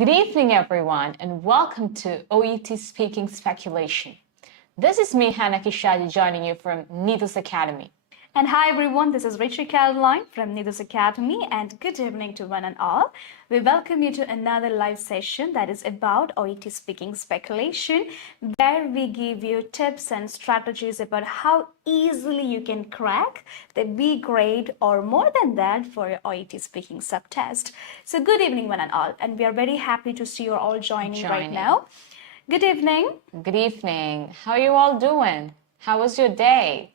Good evening, everyone, and welcome to OET Speaking Speculation. This is me, 𝐻𝐿 joining you from 𝐎𝐄𝐓 Academy. And hi everyone, this is 𝗁𝐶𝐓 𝐀𝐝𝐿 from 𝐎𝐄𝐓 Academy, and good evening to one and all. We welcome you to another live session that is about OET Speaking Speculation, where we give you tips and strategies about how easily you can crack the B grade or more than that for your OET Speaking subtest. So good evening one and all, and we are very happy to see you all joining right now. Good evening. Good evening. How are you all doing? How was your day?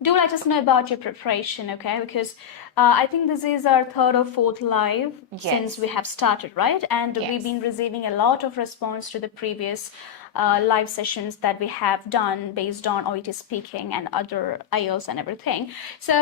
Do let us know about your preparation, okay? Because I think this is our third or fourth live since we have started, right? And we've been receiving a lot of response to the previous live sessions that we have done based on OET speaking and other IELTS and everything. So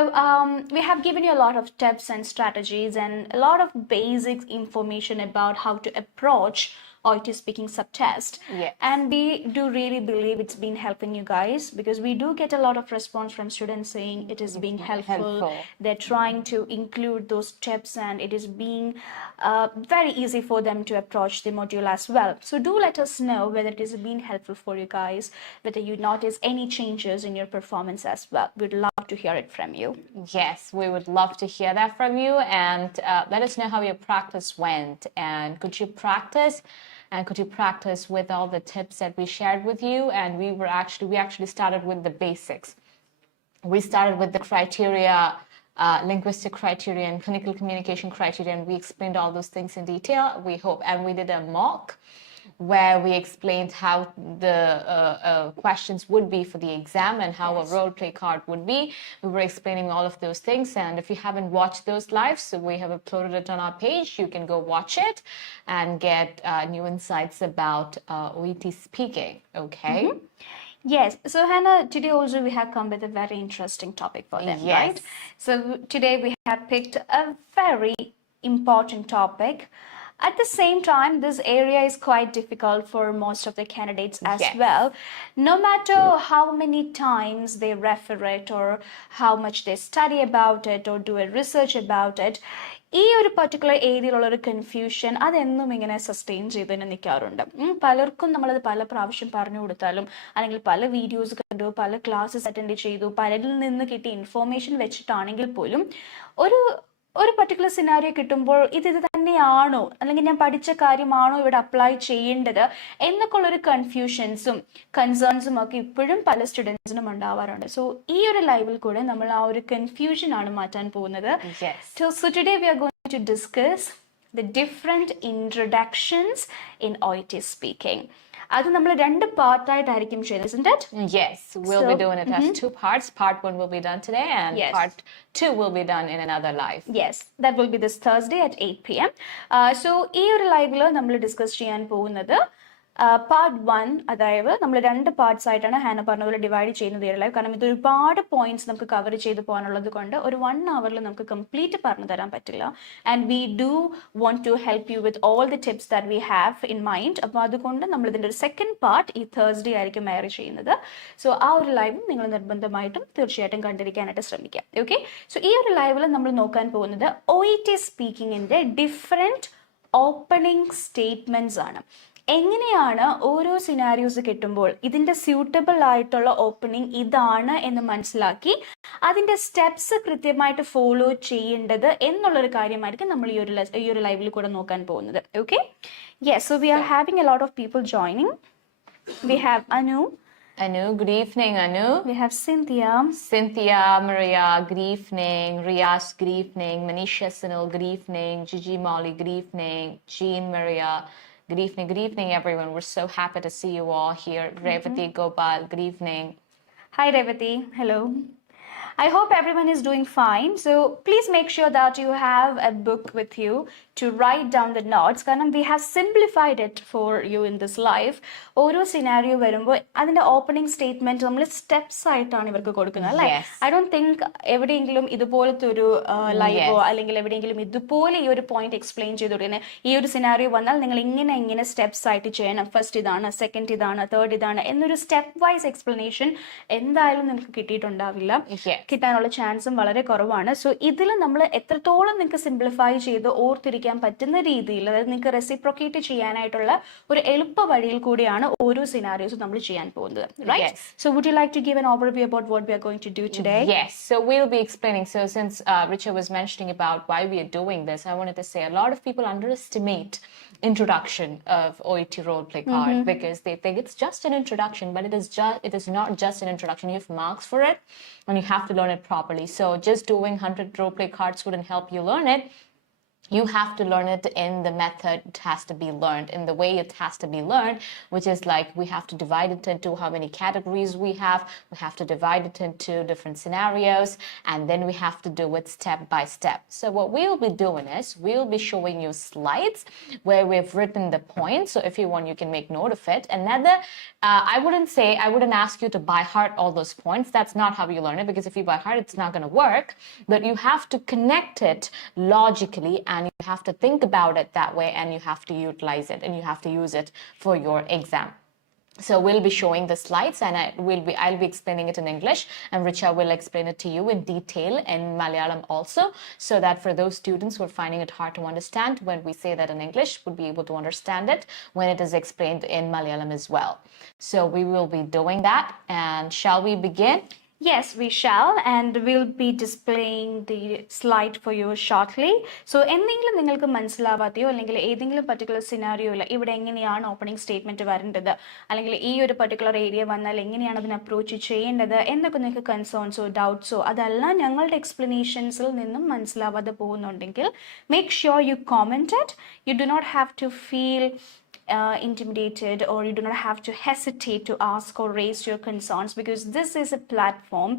we have given you a lot of tips and strategies and a lot of basic information about how to approach OET speaking subtest. And we do really believe it's been helping you guys, because we do get a lot of response from students saying it is being helpful. They're trying to include those tips and it is being very easy for them to approach the module as well. So do let us know whether it is being helpful for you guys, whether you notice any changes in your performance as well. We'd love to hear it from you. Yes, we would love to hear that from you, and let us know how your practice went, and could you practice? And could you practice with all the tips that we shared with you? And we actually started with the basics. We started with the criteria, linguistic criteria and clinical communication criteria, and we explained all those things in detail, we hope. And we did a mock where we explained how the questions would be for the exam and how a role play card would be. We were explaining all of those things, and if you haven't watched those lives, so we have uploaded it on our page. You can go watch it and get new insights about OET speaking, okay? Yes, so Hannah, today also we have come with a very interesting topic for them, right? So today we have picked a very important topic. At the same time, this area is quite difficult for most of the candidates as well. No matter how many times they refer it or how much they study about it or do a research about it, ഈ ഒരു പർട്ടിക്കുലർ ഏരിയയിലുള്ള ഒരു കൺഫ്യൂഷൻ അതെന്നും ഇങ്ങനെ സസ്റ്റെയിൻ ചെയ്ത് തന്നെ നിൽക്കാറുണ്ട്. പലർക്കും നമ്മളത് പല പ്രാവശ്യം പറഞ്ഞു കൊടുത്താലും അല്ലെങ്കിൽ പല വീഡിയോസ് കണ്ടു, പല ക്ലാസ്സസ് അറ്റൻഡ് ചെയ്തു, പലരിൽ നിന്ന് കിട്ടിയ ഇൻഫോർമേഷൻ വെച്ചിട്ടാണെങ്കിൽ പോലും ഒരു പർട്ടിക്കുലർ സിനാരിയോ കിട്ടുമ്പോൾ ഇത് തന്നെയാണോ, അല്ലെങ്കിൽ ഞാൻ പഠിച്ച കാര്യമാണോ ഇവിടെ അപ്ലൈ ചെയ്യേണ്ടത് എന്നൊക്കെ ഉള്ളൊരു കൺഫ്യൂഷൻസും കൺസേൺസും ഒക്കെ ഇപ്പോഴും പല സ്റ്റുഡൻസിനും ഉണ്ടാവാറുണ്ട്. സോ ഈ ഒരു ലൈവിൽ കൂടെ നമ്മൾ ആ ഒരു കൺഫ്യൂഷൻ ആണ് മാറ്റാൻ പോകുന്നത്. So today we are going to discuss the different introductions in OET speaking. അത് നമ്മൾ രണ്ട് പാർട്ടായിട്ടായിരിക്കും ചെയ്യുന്നത്, isn't it? Yes, we'll be doing it as two parts. Part 1 will be done today, and part 2 will be done in another live. Yes, that will be this Thursday at 8 p.m. So ഈ ഒരു ലൈവില് നമ്മൾ ഡിസ്കസ് ചെയ്യാൻ പോകുന്നത് പാർട്ട് 1, അതായത് നമ്മൾ രണ്ട് പാർട്സ് ആയിട്ടാണ് ഹാന പറഞ്ഞതുപോലെ ഡിവൈഡ് ചെയ്യുന്നത് ഈ ലൈവ്. കാരണം ഇത് ഒരുപാട് പോയിന്റ്സ് നമുക്ക് കവർ ചെയ്ത് പോകാനുള്ളത് കൊണ്ട് ഒരു 1 hourൽ നമുക്ക് കംപ്ലീറ്റ് പറഞ്ഞു തരാൻ പറ്റില്ല. And we do want to help you with all the tips that we have in mind. അപ്പോൾ അതുകൊണ്ട് നമ്മൾ ഇതിൻ്റെ ഒരു സെക്കൻഡ് പാർട്ട് ഈ തേഴ്സ്ഡേ ആയിരിക്കും എയർ ചെയ്യുന്നത്. സോ ആ ഒരു ലൈവും നിങ്ങൾ നിർബന്ധമായിട്ടും തീർച്ചയായിട്ടും കണ്ടിരിക്കാനായിട്ട് ശ്രമിക്കാം. ഓക്കെ, സോ ഈ ഒരു ലൈവിൽ നമ്മൾ നോക്കാൻ പോകുന്നത് OET സ്പീക്കിങ്ങിൻ്റെ ഡിഫറെൻറ്റ് ഓപ്പണിംഗ് സ്റ്റേറ്റ്മെൻറ്റ്സ് ആണ്. എങ്ങനെയാണ് ഓരോ സിനാരിയോസ് കിട്ടുമ്പോൾ ഇതിൻ്റെ സ്യൂട്ടബിൾ ആയിട്ടുള്ള ഓപ്പണിംഗ് ഇതാണ് എന്ന് മനസ്സിലാക്കി അതിൻ്റെ സ്റ്റെപ്സ് കൃത്യമായിട്ട് ഫോളോ ചെയ്യേണ്ടത് എന്നുള്ളൊരു കാര്യമായിരിക്കും നമ്മൾ ഈ ഒരു ലൈവിൽ കൂടെ നോക്കാൻ പോകുന്നത്. Okay, yes, so we are having a lot of people joining. We have Anu, good evening, Anu. We have Cynthia, Maria, good evening. Riaz, good evening. Manisha Sunil, good evening. Gigi Molly, good evening. Jean Maria, good evening, everyone. We're so happy to see you all here. Revati Gopal, good evening. Hi, Revati. Hello. I hope everyone is doing fine. So please make sure that you have a book with you to write down the notes. Because we have simplified it for you in this live. ഓരോ സിനാരിയോ വരുമ്പോൾ അതിൻ്റെ opening statement നമ്മൾ സ്റ്റെപ്സ് ആയിട്ടാണ് ഇവർക്ക് കൊടുക്കുന്നത്, അല്ലേ? I don't think എവിടെയെങ്കിലും ഇതുപോലത്തെ ഒരു ലൈവോ അല്ലെങ്കിൽ എവിടെയെങ്കിലും ഇതുപോലെ ഈ ഒരു പോയിന്റ് എക്സ്പ്ലെയിൻ ചെയ്ത് കൊടുക്കുന്നത്. ഈ ഒരു സിനാരിയോ വന്നാൽ നിങ്ങൾ ഇങ്ങനെ സ്റ്റെപ്സ് ആയിട്ട് ചെയ്യണം, ഫസ്റ്റ് ഇതാണ്, സെക്കൻഡ് ഇതാണ്, തേർഡ് ഇതാണ് എന്നൊരു സ്റ്റെപ്പ് വൈസ് എക്സ്പ്ലനേഷൻ എന്തായാലും നിങ്ങൾക്ക് കിട്ടിയിട്ടുണ്ടാവില്ല. കിട്ടാനുള്ള ചാൻസും വളരെ കുറവാണ്. സോ ഇതിൽ നമ്മൾ എത്രത്തോളം നിങ്ങൾക്ക് സിംപ്ലിഫൈ ചെയ്ത് ഓർത്തിരിക്കാൻ പറ്റുന്ന രീതിയിൽ, അതായത് നിങ്ങൾക്ക് റെസിപ്രോക്കേറ്റ് ചെയ്യാനായിട്ടുള്ള ഒരു എളുപ്പ വഴിയിൽ കൂടിയാണ് ഓരോ സിനാരിയോസും നമ്മൾ ചെയ്യാൻ പോകുന്നത്. Right? So would you like to give an overview about what we are going to do today? Yes. So we'll be explaining. So since Richard was mentioning about why we are doing this, I wanted to say a lot of people underestimate introduction of OET role play card because they think it's just an introduction, but it is not just an introduction. You have marks for it and you have to learn it properly. So just doing 100 role play cards wouldn't help you learn it. You have to learn it in the method it has to be learned, in the way it has to be learned, which is like we have to divide it into how many categories we have to divide it into different scenarios, and then we have to do it step by step. So what we will be doing is we'll be showing you slides where we've written the points. So if you want, you can make note of it. Another, I wouldn't ask you to by heart all those points. That's not how you learn it, because if you by heart, it's not going to work. But you have to connect it logically, and you have to think about it that way, and you have to utilize it, and you have to use it for your exam. So we'll be showing the slides, and I'll be explaining it in English, and Richa will explain it to you in detail in Malayalam also, so that for those students who are finding it hard to understand when we say that in English, would be able to understand it when it is explained in Malayalam as well. So we will be doing that, and shall we begin? Yes, we shall, and we'll be displaying the slide for you shortly. So എന്തെങ്കിലും നിങ്ങൾക്ക് മനസ്സിലാവാതെയോ അല്ലെങ്കിൽ ഏതെങ്കിലും പർട്ടിക്കുലർ സിനാരിയോയിൽ ഇവിടെ എങ്ങനെയാണ് opening statement വരേണ്ടത്, അല്ലെങ്കിൽ ഈ ഒരു പർട്ടിക്കുലർ ഏരിയ വന്നാൽ എങ്ങനെയാണ് അതിനെ അപ്രോച്ച് ചെയ്യേണ്ടത് എന്നൊക്കെ നിങ്ങൾക്ക് കൺസേൺസോ ഡൗട്ട്സോ അതെല്ലാം ഞങ്ങളുടെ എക്സ്പ്ലനേഷൻസിൽ നിന്നും മനസ്സിലാവാതെ പോകുന്നുണ്ടെങ്കിൽ make sure you comment it. You do not have to feel intimidated, or you do not have to hesitate to ask or raise your concerns, because this is a platform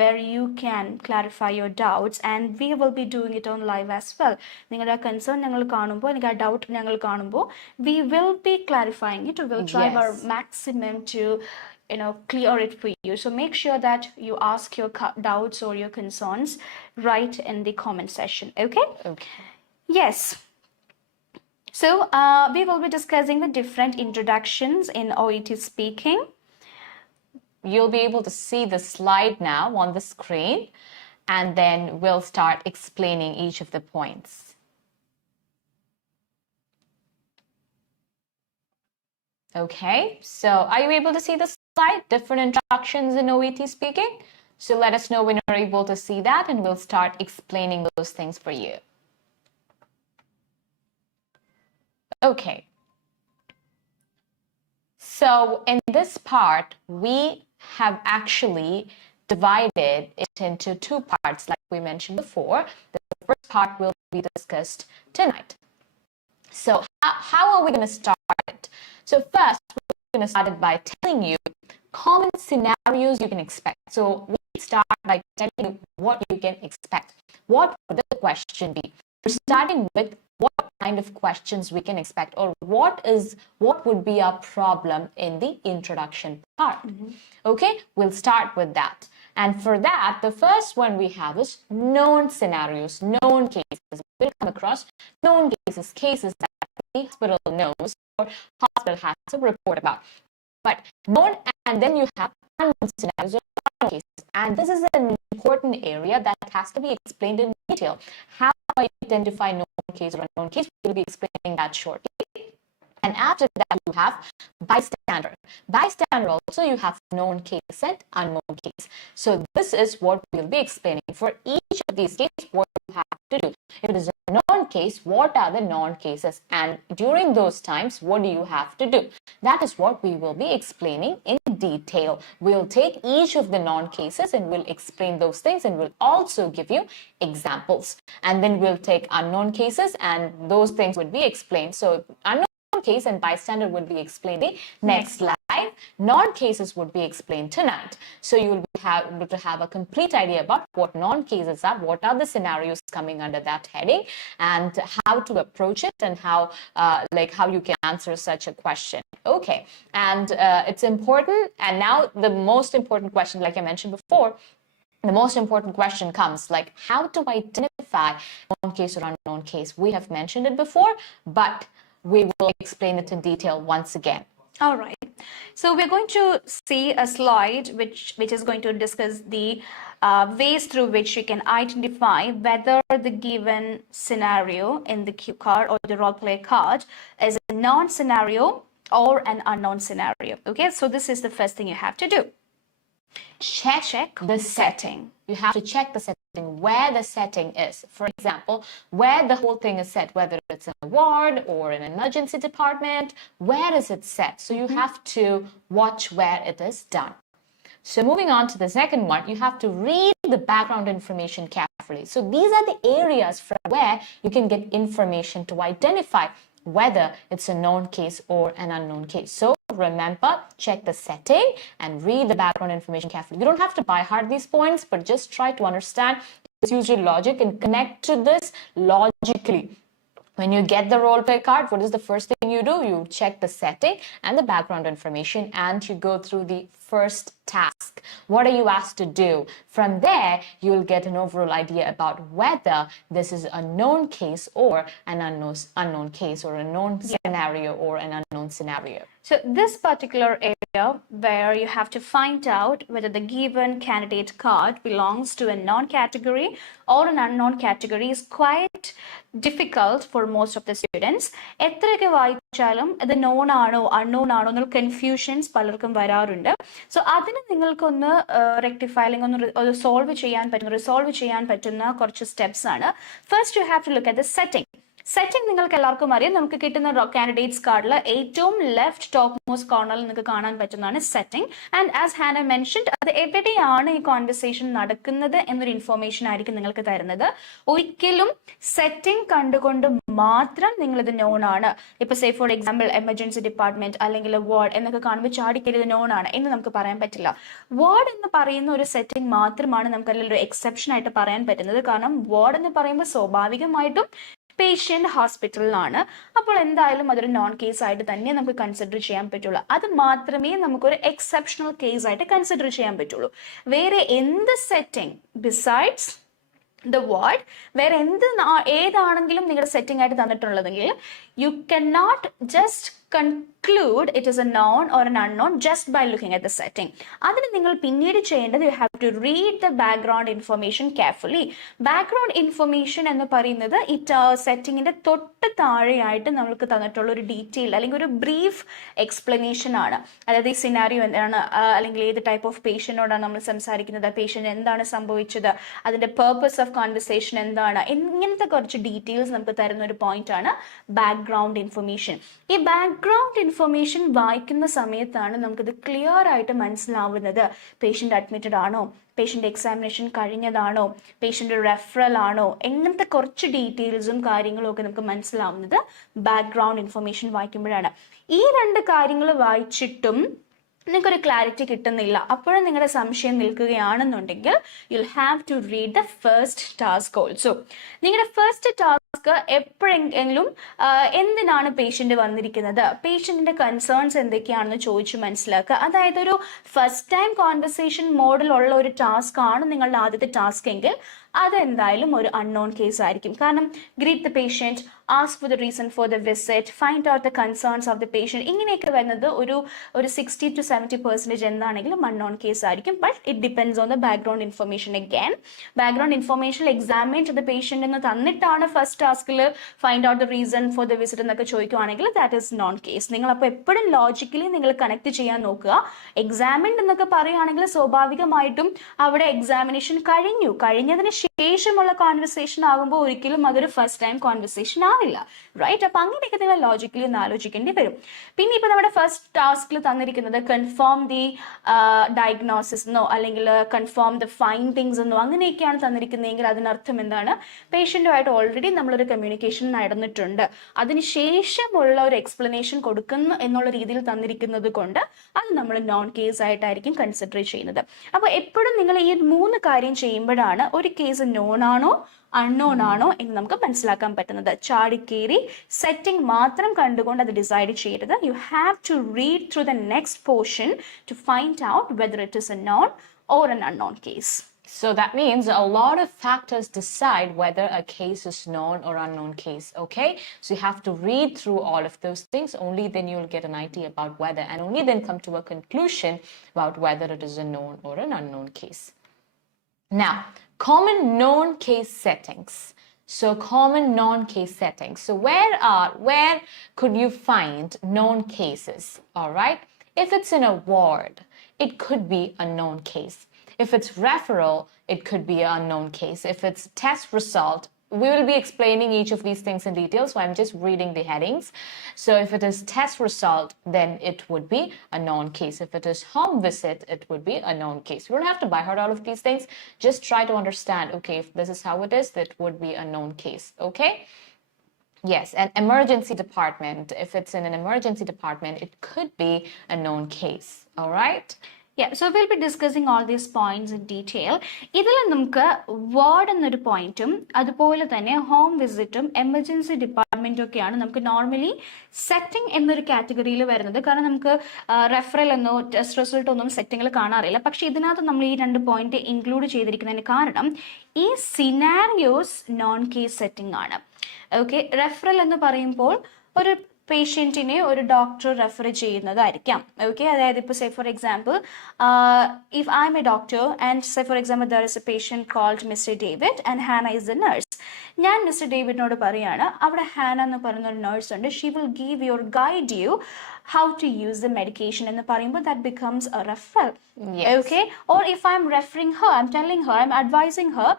where you can clarify your doubts, and we will be doing it on live as well. Ningalde concern njangal kanumbo, ningalde doubt njangal kanumbo, we will be clarifying it. We will try our maximum to clear it for you. So make sure that you ask your doubts or your concerns right in the comment section. Okay? Yes. So we will be discussing the different introductions in OET speaking. You'll be able to see the slide now on the screen, and then we'll start explaining each of the points. Okay, so are you able to see the slide? Different introductions in OET speaking? So let us know when you're able to see that, and we'll start explaining those things for you. Okay, so in this part, we have actually divided it into two parts, like we mentioned before. The first part will be discussed tonight. So how are we going to start it? So first, we're going to start it by telling you common scenarios you can expect. So we start by telling you what you can expect. What would the question be? We're starting with what kind of questions we can expect, or what would be our problem in the introduction part. Okay, we'll start with that. And for that, the first one we have is known scenarios, known cases. We'll come across known cases that the hospital knows or hospital has to report about. But known, and then you have unknown scenarios or unknown cases. And this is an important area that has to be explained in detail. How do I identify known case or unknown case? We'll be explaining that shortly. And after that, you have bystander. Bystander also, you have known case and unknown case. So this is what we'll be explaining. For each of these cases, what you have to do. If it is a known case, what are the known cases? And during those times, what do you have to do? That is what we will be explaining in detail. We'll take each of the known cases and we'll explain those things, and we'll also give you examples. And then we'll take unknown cases, and those things would be explained. So unknown case and bystander will be explained the next live. Non-cases would be explained tonight. So you will be able to have a complete idea about what non-cases are, what are the scenarios coming under that heading, and how to approach it, and how you can answer such a question. Okay, and it's important. And now the most important question, like I mentioned before, the most important question comes, like how to identify known case or unknown case. We have mentioned it before, but we will explain it in detail once again. All right. So we're going to see a slide which is going to discuss the ways through which you can identify whether the given scenario in the cue card or the role play card is a known scenario or an unknown scenario. Okay, so this is the first thing you have to do. Check the setting. You have to check the setting, where the setting is. For example, where the whole thing is set, whether it's in a ward or in an emergency department, where is it set? So you have to watch where it is done. So moving on to the second one, you have to read the background information carefully. So these are the areas from where you can get information to identify whether it's a known case or an unknown case. So remember, check the setting and read the background information carefully. You don't have to by heart these points, but just try to understand. Just use your logic and connect to this logically. When you get the role play card, what is the first thing you do? You check the setting and the background information and you go through the first task. What are you asked to do? From there, you'll get an overall idea about whether this is a known case or an unknown case, or a known scenario or an unknown scenario. So this particular area where you have to find out whether the given candidate card belongs to a known category or an unknown category is quite difficult for most of the students. എത്രയൊക്കെ വായിച്ചാലും ഇത് known ആണോ unknown ആണോ എന്നുള്ള കൺഫ്യൂഷൻസ് പലർക്കും വരാറുണ്ട്. സോ അതിന് നിങ്ങൾക്കൊന്ന് റെക്ടിഫൈ അല്ലെങ്കിൽ ഒന്ന് റിസോൾവ് ചെയ്യാൻ പറ്റുന്ന കുറച്ച് സ്റ്റെപ്സ് ആണ്. First you have to look at the setting. Setting നിങ്ങൾക്ക് എല്ലാവർക്കും അറിയാം. നമുക്ക് കിട്ടുന്ന കാൻഡിഡേറ്റ്സ് കാർഡിൽ ഏറ്റവും ലെഫ്റ്റ് ടോപ്പ് മോസ്റ്റ് കോർണറിൽ നിങ്ങൾക്ക് കാണാൻ പറ്റുന്നതാണ് സെറ്റിംഗ്. ആൻഡ് ആസ് ഹാന മെൻഷൻഡ്, അത് എവിടെയാണ് ഈ കോൺവെർസേഷൻ നടക്കുന്നത് എന്നൊരു ഇൻഫോർമേഷൻ ആയിരിക്കും നിങ്ങൾക്ക് തരുന്നത്. ഒരിക്കലും സെറ്റിംഗ് കണ്ടുകൊണ്ട് മാത്രം നിങ്ങൾ ഇത് നോൺ ആണ്, ഇപ്പൊ say for example emergency department അല്ലെങ്കിൽ വാർഡ് എന്നൊക്കെ കാണുമ്പോൾ ചാടിക്കരുത് നോൺ ആണ് എന്ന് നമുക്ക് പറയാൻ പറ്റില്ല. വാർഡ് എന്ന് പറയുന്ന ഒരു സെറ്റിംഗ് മാത്രമാണ് നമുക്ക് അതിലൊരു എക്സെപ്ഷൻ ആയിട്ട് പറയാൻ പറ്റുന്നത്. കാരണം വാർഡ് എന്ന് പറയുമ്പോൾ സ്വാഭാവികമായിട്ടും പേഷ്യന്റ് ഹോസ്പിറ്റലിലാണ്. അപ്പോൾ എന്തായാലും അതൊരു നോൺ കേസ് ആയിട്ട് തന്നെ നമുക്ക് കൺസിഡർ ചെയ്യാൻ പറ്റുള്ളൂ. അത് മാത്രമേ നമുക്കൊരു എക്സെപ്ഷണൽ കേസ് ആയിട്ട് കൺസിഡർ ചെയ്യാൻ പറ്റുള്ളൂ. വേറെ എന്ത് സെറ്റിംഗ് ബിസൈഡ്സ് ദ വാർഡ്, വേറെ ഏതാണെങ്കിലും നിങ്ങളുടെ സെറ്റിംഗ് ആയിട്ട് തന്നിട്ടുള്ളതെങ്കിൽ you can not just conclude it is a known or an unknown just by looking at the setting. അതിന് നിങ്ങൾ പിന്നീട് ചെയ്യേണ്ടത് you have to read the background information carefully. Background information എന്ന് പറയുന്നത് സെറ്റിങ്ങിന്റെ തൊട്ട് താഴെയായിട്ട് നമുക്ക് തന്നിട്ടുള്ള ഒരു ഡീറ്റെയിൽ അല്ലെങ്കിൽ ഒരു ബ്രീഫ് എക്സ്പ്ലനേഷൻ ആണ്. അതായത് ഈ സിനാരിയോ എന്താണ്, അല്ലെങ്കിൽ ഏത് ടൈപ്പ് ഓഫ് പേഷ്യന്റിനോടാണ് നമ്മൾ സംസാരിക്കുന്നത്, പേഷ്യന്റ് എന്താണ് സംഭവിച്ചത്, അതിന്റെ പേർപ്പസ് ഓഫ് കോൺവെർസേഷൻ എന്താണ്, ഇങ്ങനത്തെ കുറച്ച് ഡീറ്റെയിൽസ് നമുക്ക് തരുന്ന ഒരു പോയിന്റ് ആണ് ബാക്ക്ഗ്രൗണ്ട് ഇൻഫർമേഷൻ. ഈ ബാക്ക്ഗ്രൗണ്ട് ഇൻഫർമേഷൻ വായിക്കുന്ന സമയത്താണ് നമുക്കിത് ക്ലിയർ ആയിട്ട് മനസ്സിലാവുന്നത്. പേഷ്യന്റ് അഡ്മിറ്റഡ് ആണോ, പേഷ്യന്റ് എക്സാമിനേഷൻ കഴിഞ്ഞതാണോ, പേഷ്യന്റ് റെഫറൽ ആണോ, എങ്ങനത്തെ കുറച്ച് ഡീറ്റെയിൽസും കാര്യങ്ങളും ഒക്കെ നമുക്ക് മനസ്സിലാവുന്നത് ബാക്ക്ഗ്രൗണ്ട് ഇൻഫർമേഷൻ വായിക്കുമ്പോഴാണ്. ഈ രണ്ട് കാര്യങ്ങൾ വായിച്ചിട്ടും നിങ്ങൾക്കൊരു ക്ലാരിറ്റി കിട്ടുന്നില്ല, അപ്പോഴും നിങ്ങളുടെ സംശയം നിൽക്കുകയാണെന്നുണ്ടെങ്കിൽ you'll have to read the first task also. നിങ്ങളുടെ ഫസ്റ്റ് ടാസ്ക് എപ്പോഴെങ്കിലും എന്തിനാണ് പേഷ്യന്റ് വന്നിരിക്കുന്നത്, പേഷ്യന്റിന്റെ കൺസേൺസ് എന്തൊക്കെയാണെന്ന് ചോദിച്ചു മനസ്സിലാക്കുക. അതായത് ഒരു ഫസ്റ്റ് ടൈം കോൺവെർസേഷൻ മോഡിലുള്ള ഒരു ടാസ്ക് ആണ് നിങ്ങളുടെ ആദ്യത്തെ ടാസ്ക് എങ്കിൽ അതെന്തായാലും ഒരു അൺനോൺ കേസ് ആയിരിക്കും. കാരണം greet the patient, ask for the reason for the visit, find out the concerns of the patient, ഇങ്ങനെയൊക്കെ വരുന്നത് ഒരു 60 to 70% എന്താണെങ്കിലും അൺനോൺ കേസ് ആയിരിക്കും. But it depends on the background information. Again background information examine ചെയ്ത patient എന്ന് തന്നിട്ടാണ് first ടാസ്കിൽ find out the reason for the visit എന്നൊക്കെ ചോദിക്കുവാണെങ്കിൽ ദാറ്റ് ഈസ് നോൺ കേസ്. നിങ്ങൾ അപ്പോൾ എപ്പോഴും ലോജിക്കലി നിങ്ങൾ കണക്ട് ചെയ്യാൻ നോക്കുക. എക്സാമിൻഡ് എന്നൊക്കെ പറയുകയാണെങ്കിൽ സ്വാഭാവികമായിട്ടും അവിടെ എക്സാമിനേഷൻ കഴിഞ്ഞതിന് ശേഷമുള്ള കോൺവെർസേഷൻ ആകുമ്പോൾ ഒരിക്കലും അതൊരു ഫസ്റ്റ് ടൈം കോൺവെർസേഷൻ ആവില്ല, റൈറ്റ്? അപ്പൊ അങ്ങനെയൊക്കെ നിങ്ങൾ ലോജിക്കലി ഒന്ന് ആലോചിക്കേണ്ടി വരും. പിന്നെ ഇപ്പൊ നമ്മുടെ ഫസ്റ്റ് ടാസ്കിൽ തന്നിരിക്കുന്നത് കൺഫേം ദി ഡയഗ്നോസിസ് എന്നോ അല്ലെങ്കിൽ കൺഫേം ദ ഫൈൻഡിങ്സ് എന്നോ അങ്ങനെയൊക്കെയാണ് തന്നിരിക്കുന്നതെങ്കിൽ അതിനർത്ഥം എന്താണ്, പേഷ്യന്റുമായിട്ട് ഓൾറെഡി നമ്മളൊരു കമ്മ്യൂണിക്കേഷൻ നടന്നിട്ടുണ്ട്, അതിനുശേഷമുള്ള ഒരു എക്സ്പ്ലനേഷൻ കൊടുക്കുന്നു എന്നുള്ള രീതിയിൽ തന്നിരിക്കുന്നത് കൊണ്ട് അത് നമ്മൾ നോൺ കേസ് ആയിട്ടായിരിക്കും കൺസിഡർ ചെയ്യുന്നത്. അപ്പൊ എപ്പോഴും നിങ്ങൾ ഈ 3 കാര്യം ചെയ്യുമ്പോഴാണ് ഒരു കേസ് നോൺ ആണോ അൺനോൺ ആണോ എന്ന് നമുക്ക് മനസ്സിലാക്കാൻ പറ്റുന്നത്. ചാടിക്കേറി സെറ്റിംഗ് മാത്രം കണ്ടുകൊണ്ട് അത് ഡിസൈഡ് ചെയ്യരുത്. You have to read through the next portion to find out whether it is a known or an unknown case. So that means a lot of factors decide whether a case is known or unknown case, okay? So you have to read through all of those things. Only then you'll get an idea about whether, and only then come to a conclusion about whether it is a known or an unknown case. Now, common known case settings. So common known case settings. So where could you find known cases? All right. If it's in a ward, it could be a known case. If it's referral, it could be an unknown case. If it's test result, we will be explaining each of these things in detail, so I'm just reading the headings. So if it is test result, then it would be a known case. If it is home visit, it would be a known case. You don't have to by heart all of these things. Just try to understand, okay, if this is how it is, that would be a known case, okay? Yes, an emergency department. If it's in an emergency department, it could be a known case, all right? Yeah, so we'll be discussing all these points in detail. ഇതിൽ നമുക്ക് വാർഡ് എന്നൊരു പോയിന്റും അതുപോലെ തന്നെ ഹോം വിസിറ്റും എമർജൻസി ഡിപ്പാർട്ട്മെന്റും ഒക്കെയാണ് നമുക്ക് നോർമലി സെറ്റിംഗ് എന്നൊരു കാറ്റഗറിയിൽ വരുന്നത്. കാരണം നമുക്ക് റെഫറൽ എന്നോ ടെസ്റ്റ് റിസൾട്ട് ഒന്നും സെറ്റിംഗിൽ കാണാറില്ല. പക്ഷെ ഇതിനകത്ത് നമ്മൾ ഈ 2 പോയിന്റ് ഇൻക്ലൂഡ് ചെയ്തിരിക്കുന്നതിന് കാരണം ഈ സിനാരിയോസ് നോൺ കേസ് സെറ്റിംഗ് ആണ്. ഓക്കെ, റെഫറൽ എന്ന് പറയുമ്പോൾ ഒരു പേഷ്യൻറ്റിനെ ഒരു ഡോക്ടർ റെഫർ ചെയ്യുന്നതായിരിക്കാം. ഓക്കെ, അതായത് ഇപ്പോൾ say for example if I'm a doctor and say for example there is a patient called mister David and Hannah is a nurse. ഞാൻ മിസ്റ്റർ ഡേവിഡിനോട് പറയാണ് അവിടെ ഹാന എന്ന് പറയുന്ന ഒരു നഴ്സ് ഉണ്ട്, she will give your guide you how to use the medication എന്ന് പറയുമ്പോൾ that becomes a referral. Yes. Okay, or if I'm referring her, I'm telling her, I'm advising her,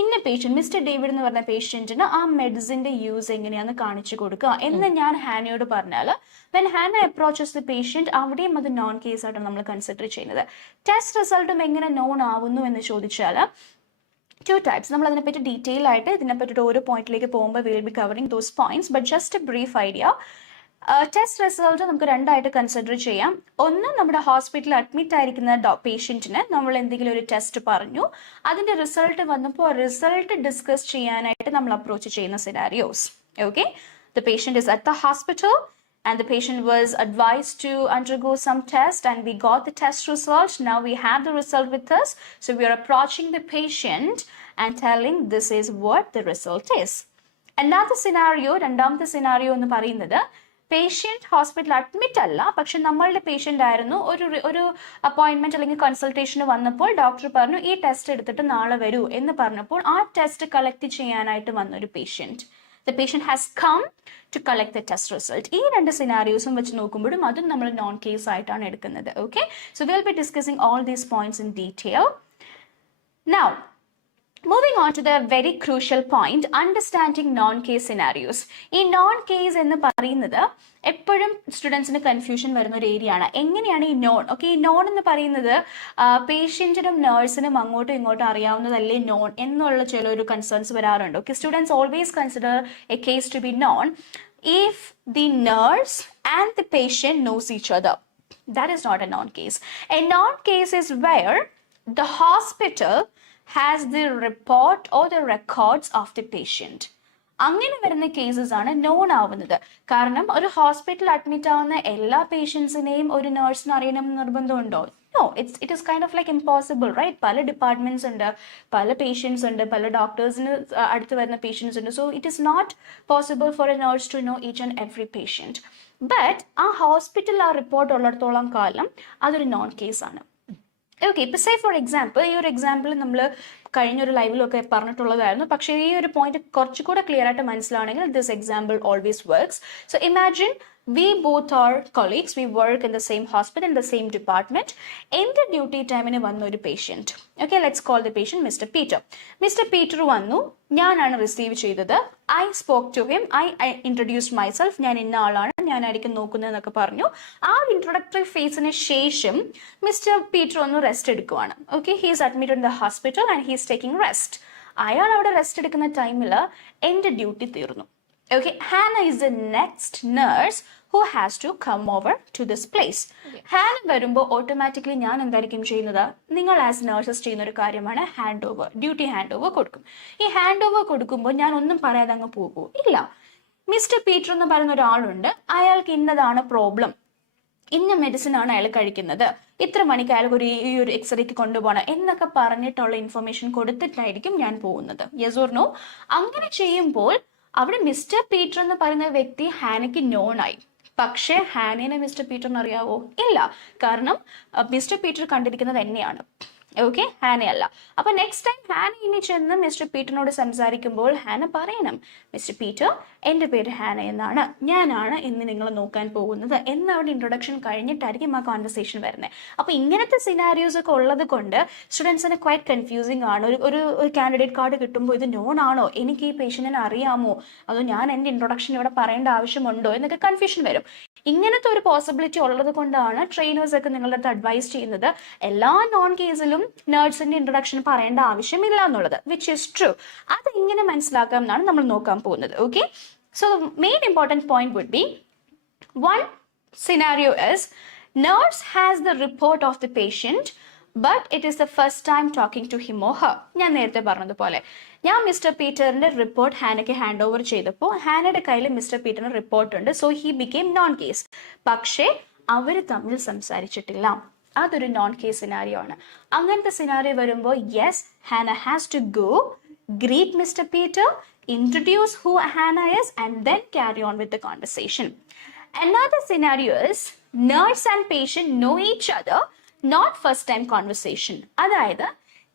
ഇന്ന പേഷ്യൻറ്റ് മിസ്റ്റർ ഡേവിഡ് എന്ന് പറഞ്ഞ പേഷ്യൻറ്റിന് ആ മെഡിസിൻ്റെ യൂസ് എങ്ങനെയാണെന്ന് കാണിച്ചു കൊടുക്കുക എന്ന് ഞാൻ ഹാനയോട് പറഞ്ഞാൽ വെൻ ഹാന അപ്രോച്ചസ് ദ പേഷ്യൻറ്റ് അവിടെയും അത് നോൺ കേസായിട്ടാണ് നമ്മൾ കൺസിഡർ ചെയ്യുന്നത്. ടെസ്റ്റ് റിസൾട്ടും എങ്ങനെ നോൺ ആവുന്നു എന്ന് ചോദിച്ചാൽ 2 types. നമ്മൾ അതിനെപ്പറ്റി ഡീറ്റെയിൽ ആയിട്ട് ഇതിനെപ്പറ്റിയിട്ട് ഓരോ പോയിന്റിലേക്ക് പോകുമ്പോൾ will be covering those points. But just A brief idea. Test result നമുക്ക് 2 ആയിട്ട് കൺസിഡർ ചെയ്യാം. ഒന്ന്, നമ്മുടെ ഹോസ്പിറ്റലിൽ അഡ്മിറ്റ് ആയിരിക്കുന്ന പേഷ്യൻറ്റിന് നമ്മൾ എന്തെങ്കിലും ഒരു ടെസ്റ്റ് പറഞ്ഞു, അതിൻ്റെ റിസൾട്ട് വന്നപ്പോൾ റിസൾട്ട് ഡിസ്കസ് ചെയ്യാനായിട്ട് നമ്മൾ അപ്രോച്ച് ചെയ്യുന്ന scenarios. Okay, the patient is at the hospital and the patient was advised to undergo some test and we got the test result. Now we have the result with us. So we are approaching the patient and telling this is what the result is. Another scenario, രണ്ടാമത്തെ സിനാരിയോ എന്ന് പറയുന്നത് patient hospital admit അല്ല, പക്ഷെ നമ്മളുടെ പേഷ്യൻ്റ് ആയിരുന്നു, ഒരു അപ്പോയിൻമെൻറ്റ് അല്ലെങ്കിൽ കൺസൾട്ടേഷന് വന്നപ്പോൾ ഡോക്ടർ പറഞ്ഞു ഈ ടെസ്റ്റ് എടുത്തിട്ട് നാളെ വരൂ എന്ന് പറഞ്ഞപ്പോൾ ആ ടെസ്റ്റ് കളക്ട് ചെയ്യാനായിട്ട് വന്നൊരു patient. The patient has come to collect the test result. ഈ 2 സിനാരിയോസും വെച്ച് നോക്കുമ്പോഴും അതും നമ്മൾ നോൺ കേസ് ആയിട്ടാണ് എടുക്കുന്നത്. Okay, so we'll be discussing all these points in detail. Now, moving on to the very crucial point, understanding non-case scenarios. ഈ non case എന്ന് പറയുന്നത് എപ്പോഴും സ്റ്റുഡൻസിന് കൺഫ്യൂഷൻ വരുന്ന ഒരു ഏരിയ ആണ്. എങ്ങനെയാണ് ഈ നോൺ? ഓക്കെ, ഈ നോൺ എന്ന് പറയുന്നത് പേഷ്യൻറ്റിനും നേഴ്സിനും അങ്ങോട്ടും ഇങ്ങോട്ടും അറിയാവുന്നതല്ലേ നോൺ എന്നുള്ള ചിലൊരു കൺസേൺസ് വരാറുണ്ട്. Okay, students always consider a case to be known if the nurse and the patient knows each other. That is not a non case. A non case is where the hospital has the report or the records of the patient. അങ്ങനെ വരുന്ന കേസസ് ആണ് നോൺ ആവുന്നത്. കാരണം ഒരു hospital admit ആവുന്ന എല്ലാ പേഷ്യൻസിനെയും ഒരു നഴ്സിന് അറിയണമെന്ന് നിർബന്ധമുണ്ടോ? No, it is kind of like impossible, right? പല ഡിപ്പാർട്ട്മെന്റ്സ് ഉണ്ട്, പല പേഷ്യൻസ് ഉണ്ട്, പല ഡോക്ടേഴ്സിന് അടുത്ത് വരുന്ന പേഷ്യൻസ് ഉണ്ട്. So it is not possible for a nurse to know each and every patient. But ആ ഹോസ്പിറ്റൽ ആ റിപ്പോർട്ട് ഉള്ളിടത്തോളം കാലം അതൊരു നോൺ കേസാണ്. ഓക്കെ, ഇപ്പം സേ ഫോർ എക്സാമ്പിൾ, ഈ ഒരു എക്സാമ്പിൾ നമ്മൾ കഴിഞ്ഞൊരു ലൈവിലൊക്കെ പറഞ്ഞിട്ടുള്ളതായിരുന്നു, പക്ഷേ ഈ ഒരു പോയിന്റ് കുറച്ചുകൂടെ ക്ലിയർ ആയിട്ട് മനസ്സിലാണെങ്കിൽ this example always works. So imagine we both are colleagues, we work in the same hospital, in the same department. In the duty time in one patient. Okay, let's call the patient Mr. Peter. Mr. Peter vannu, ഞാനാണ് റിസീവ് ചെയ്തത്. I spoke to him, I introduced myself, ഞാൻ ഇന്ന ആളാണ്, ഞാനായിരിക്കും നോക്കുന്നതെന്നൊക്കെ പറഞ്ഞു. ആ introductory ഫേസിന് ശേഷം മിസ്റ്റർ പീറ്റർ ഒന്ന് റെസ്റ്റ് എടുക്കുവാണ്. Okay, he is admitted in the hospital and he is taking rest. അയാൾ അവിടെ റെസ്റ്റ് എടുക്കുന്ന ടൈമിൽ എൻ്റെ ഡ്യൂട്ടി തീർന്നു. Okay, Hannah is the next nurse who has to come over to this place. Hannah വരുമ്പോൾ ഓട്ടോമാറ്റിക്കലി ഞാൻ എന്തായിരിക്കും ചെയ്യുന്നത്? നിങ്ങൾ ആസ് നഴ്സസ് ചെയ്യുന്ന ഒരു കാര്യമാണ് hand over, duty hand over കൊടുക്കും. ഈ ഹാൻഡ് ഓവർ കൊടുക്കുമ്പോൾ ഞാൻ ഒന്നും പറയാതെ അങ്ങ് പോകുമോ? ഇല്ല. മിസ്റ്റർ പീറ്റർ എന്ന് പറയുന്ന ഒരാളുണ്ട്, അയാൾക്ക് ഇന്നതാണ് പ്രോബ്ലം, ഇന്ന മെഡിസിൻ ആണ് അയാൾ കഴിക്കുന്നത്, ഇത്ര മണിക്ക് അയാൾക്ക് ഈ ഒരു എക്സ്റേക്ക് കൊണ്ടുപോകണം എന്നൊക്കെ പറഞ്ഞിട്ടുള്ള ഇൻഫർമേഷൻ കൊടുത്തിട്ടായിരിക്കും ഞാൻ പോകുന്നത്. Yes or no? അങ്ങനെ ചെയ്യുമ്പോൾ അവിടെ മിസ്റ്റർ പീറ്റർ എന്ന് പറയുന്ന വ്യക്തി ഹാനയ്ക്ക് നോൺ ആയി. പക്ഷേ ഹാനയെ മിസ്റ്റർ പീറ്ററിന് അറിയാവോ? ഇല്ല. കാരണം മിസ്റ്റർ പീറ്റർ കണ്ടിരിക്കുന്നത് എന്നെയാണ്. ഓക്കെ, ഹാനയല്ല. അപ്പൊ നെക്സ്റ്റ് ടൈം ഹാന ഇനി ചെന്ന് മിസ്റ്റർ പീറ്ററിനോട് സംസാരിക്കുമ്പോൾ ഹാന പറയണം, മിസ്റ്റർ പീറ്റർ, എൻ്റെ പേര് ഹാന എന്നാണ്, ഞാനാണ് ഇന്ന് നിങ്ങൾ നോക്കാൻ പോകുന്നത് എന്ന അവിടെ ഇൻട്രൊഡക്ഷൻ കഴിഞ്ഞിട്ടായിരിക്കും ആ കോൺവെർസേഷൻ വരുന്നത്. അപ്പൊ ഇങ്ങനത്തെ സിനാരിയോസ് ഒക്കെ ഉള്ളത് കൊണ്ട് സ്റ്റുഡൻസിന് ക്വൈറ്റ് കൺഫ്യൂസിങ് ആണ്. ഒരു കാൻഡിഡേറ്റ് കാർഡ് കിട്ടുമ്പോൾ ഇത് നോൺ ആണോ, എനിക്ക് ഈ പേഷ്യന്റിനെ അറിയാമോ, അതോ ഞാൻ എൻ്റെ ഇൻട്രൊഡക്ഷൻ ഇവിടെ പറയേണ്ട ആവശ്യമുണ്ടോ എന്നൊക്കെ കൺഫ്യൂഷൻ വരും. ഇങ്ങനത്തെ ഒരു പോസിബിലിറ്റി ഉള്ളത് കൊണ്ടാണ് ട്രെയിനേഴ്സ് ഒക്കെ നിങ്ങളുടെ അടുത്ത് അഡ്വൈസ് ചെയ്യുന്നത് എല്ലാ നോൺ കേസിലും നേഴ്സിന്റെ ഇൻട്രൊഡക്ഷൻ പറയേണ്ട ആവശ്യമില്ല എന്നുള്ളത്, വിച്ച് ഈസ് ട്രൂ. അത് എങ്ങനെ മനസ്സിലാക്കാം എന്നാണ് നമ്മൾ നോക്കാൻ പോകുന്നത്. Okay, so main important point would be, one scenario is nurse has the report of the patient but it is the first time talking to him or her. ഞാൻ നേരത്തെ പറഞ്ഞതുപോലെ ഞാൻ മിസ്റ്റർ പീറ്ററിന്റെ റിപ്പോർട്ട് ഹാനയ്ക്ക് ഹാൻഡ് ഓവർ ചെയ്തപ്പോൾ ഹാനയുടെ കയ്യിൽ മിസ്റ്റർ പീറ്ററിന്റെ റിപ്പോർട്ട് ഉണ്ട്. So he became non case. പക്ഷേ അവർ തമ്മിൽ സംസാരിച്ചിട്ടില്ല. അതൊരു നോൺ കേസ് സിനാരിയോ ആണ്. അങ്ങനത്തെ സിനാരിയോ വരുമ്പോൾ yes, Hannah has to go greet mister Peter, introduce who Hannah is, and then carry on with the conversation. Another scenario is nurse and patient know each other, not first time conversation. അതായത്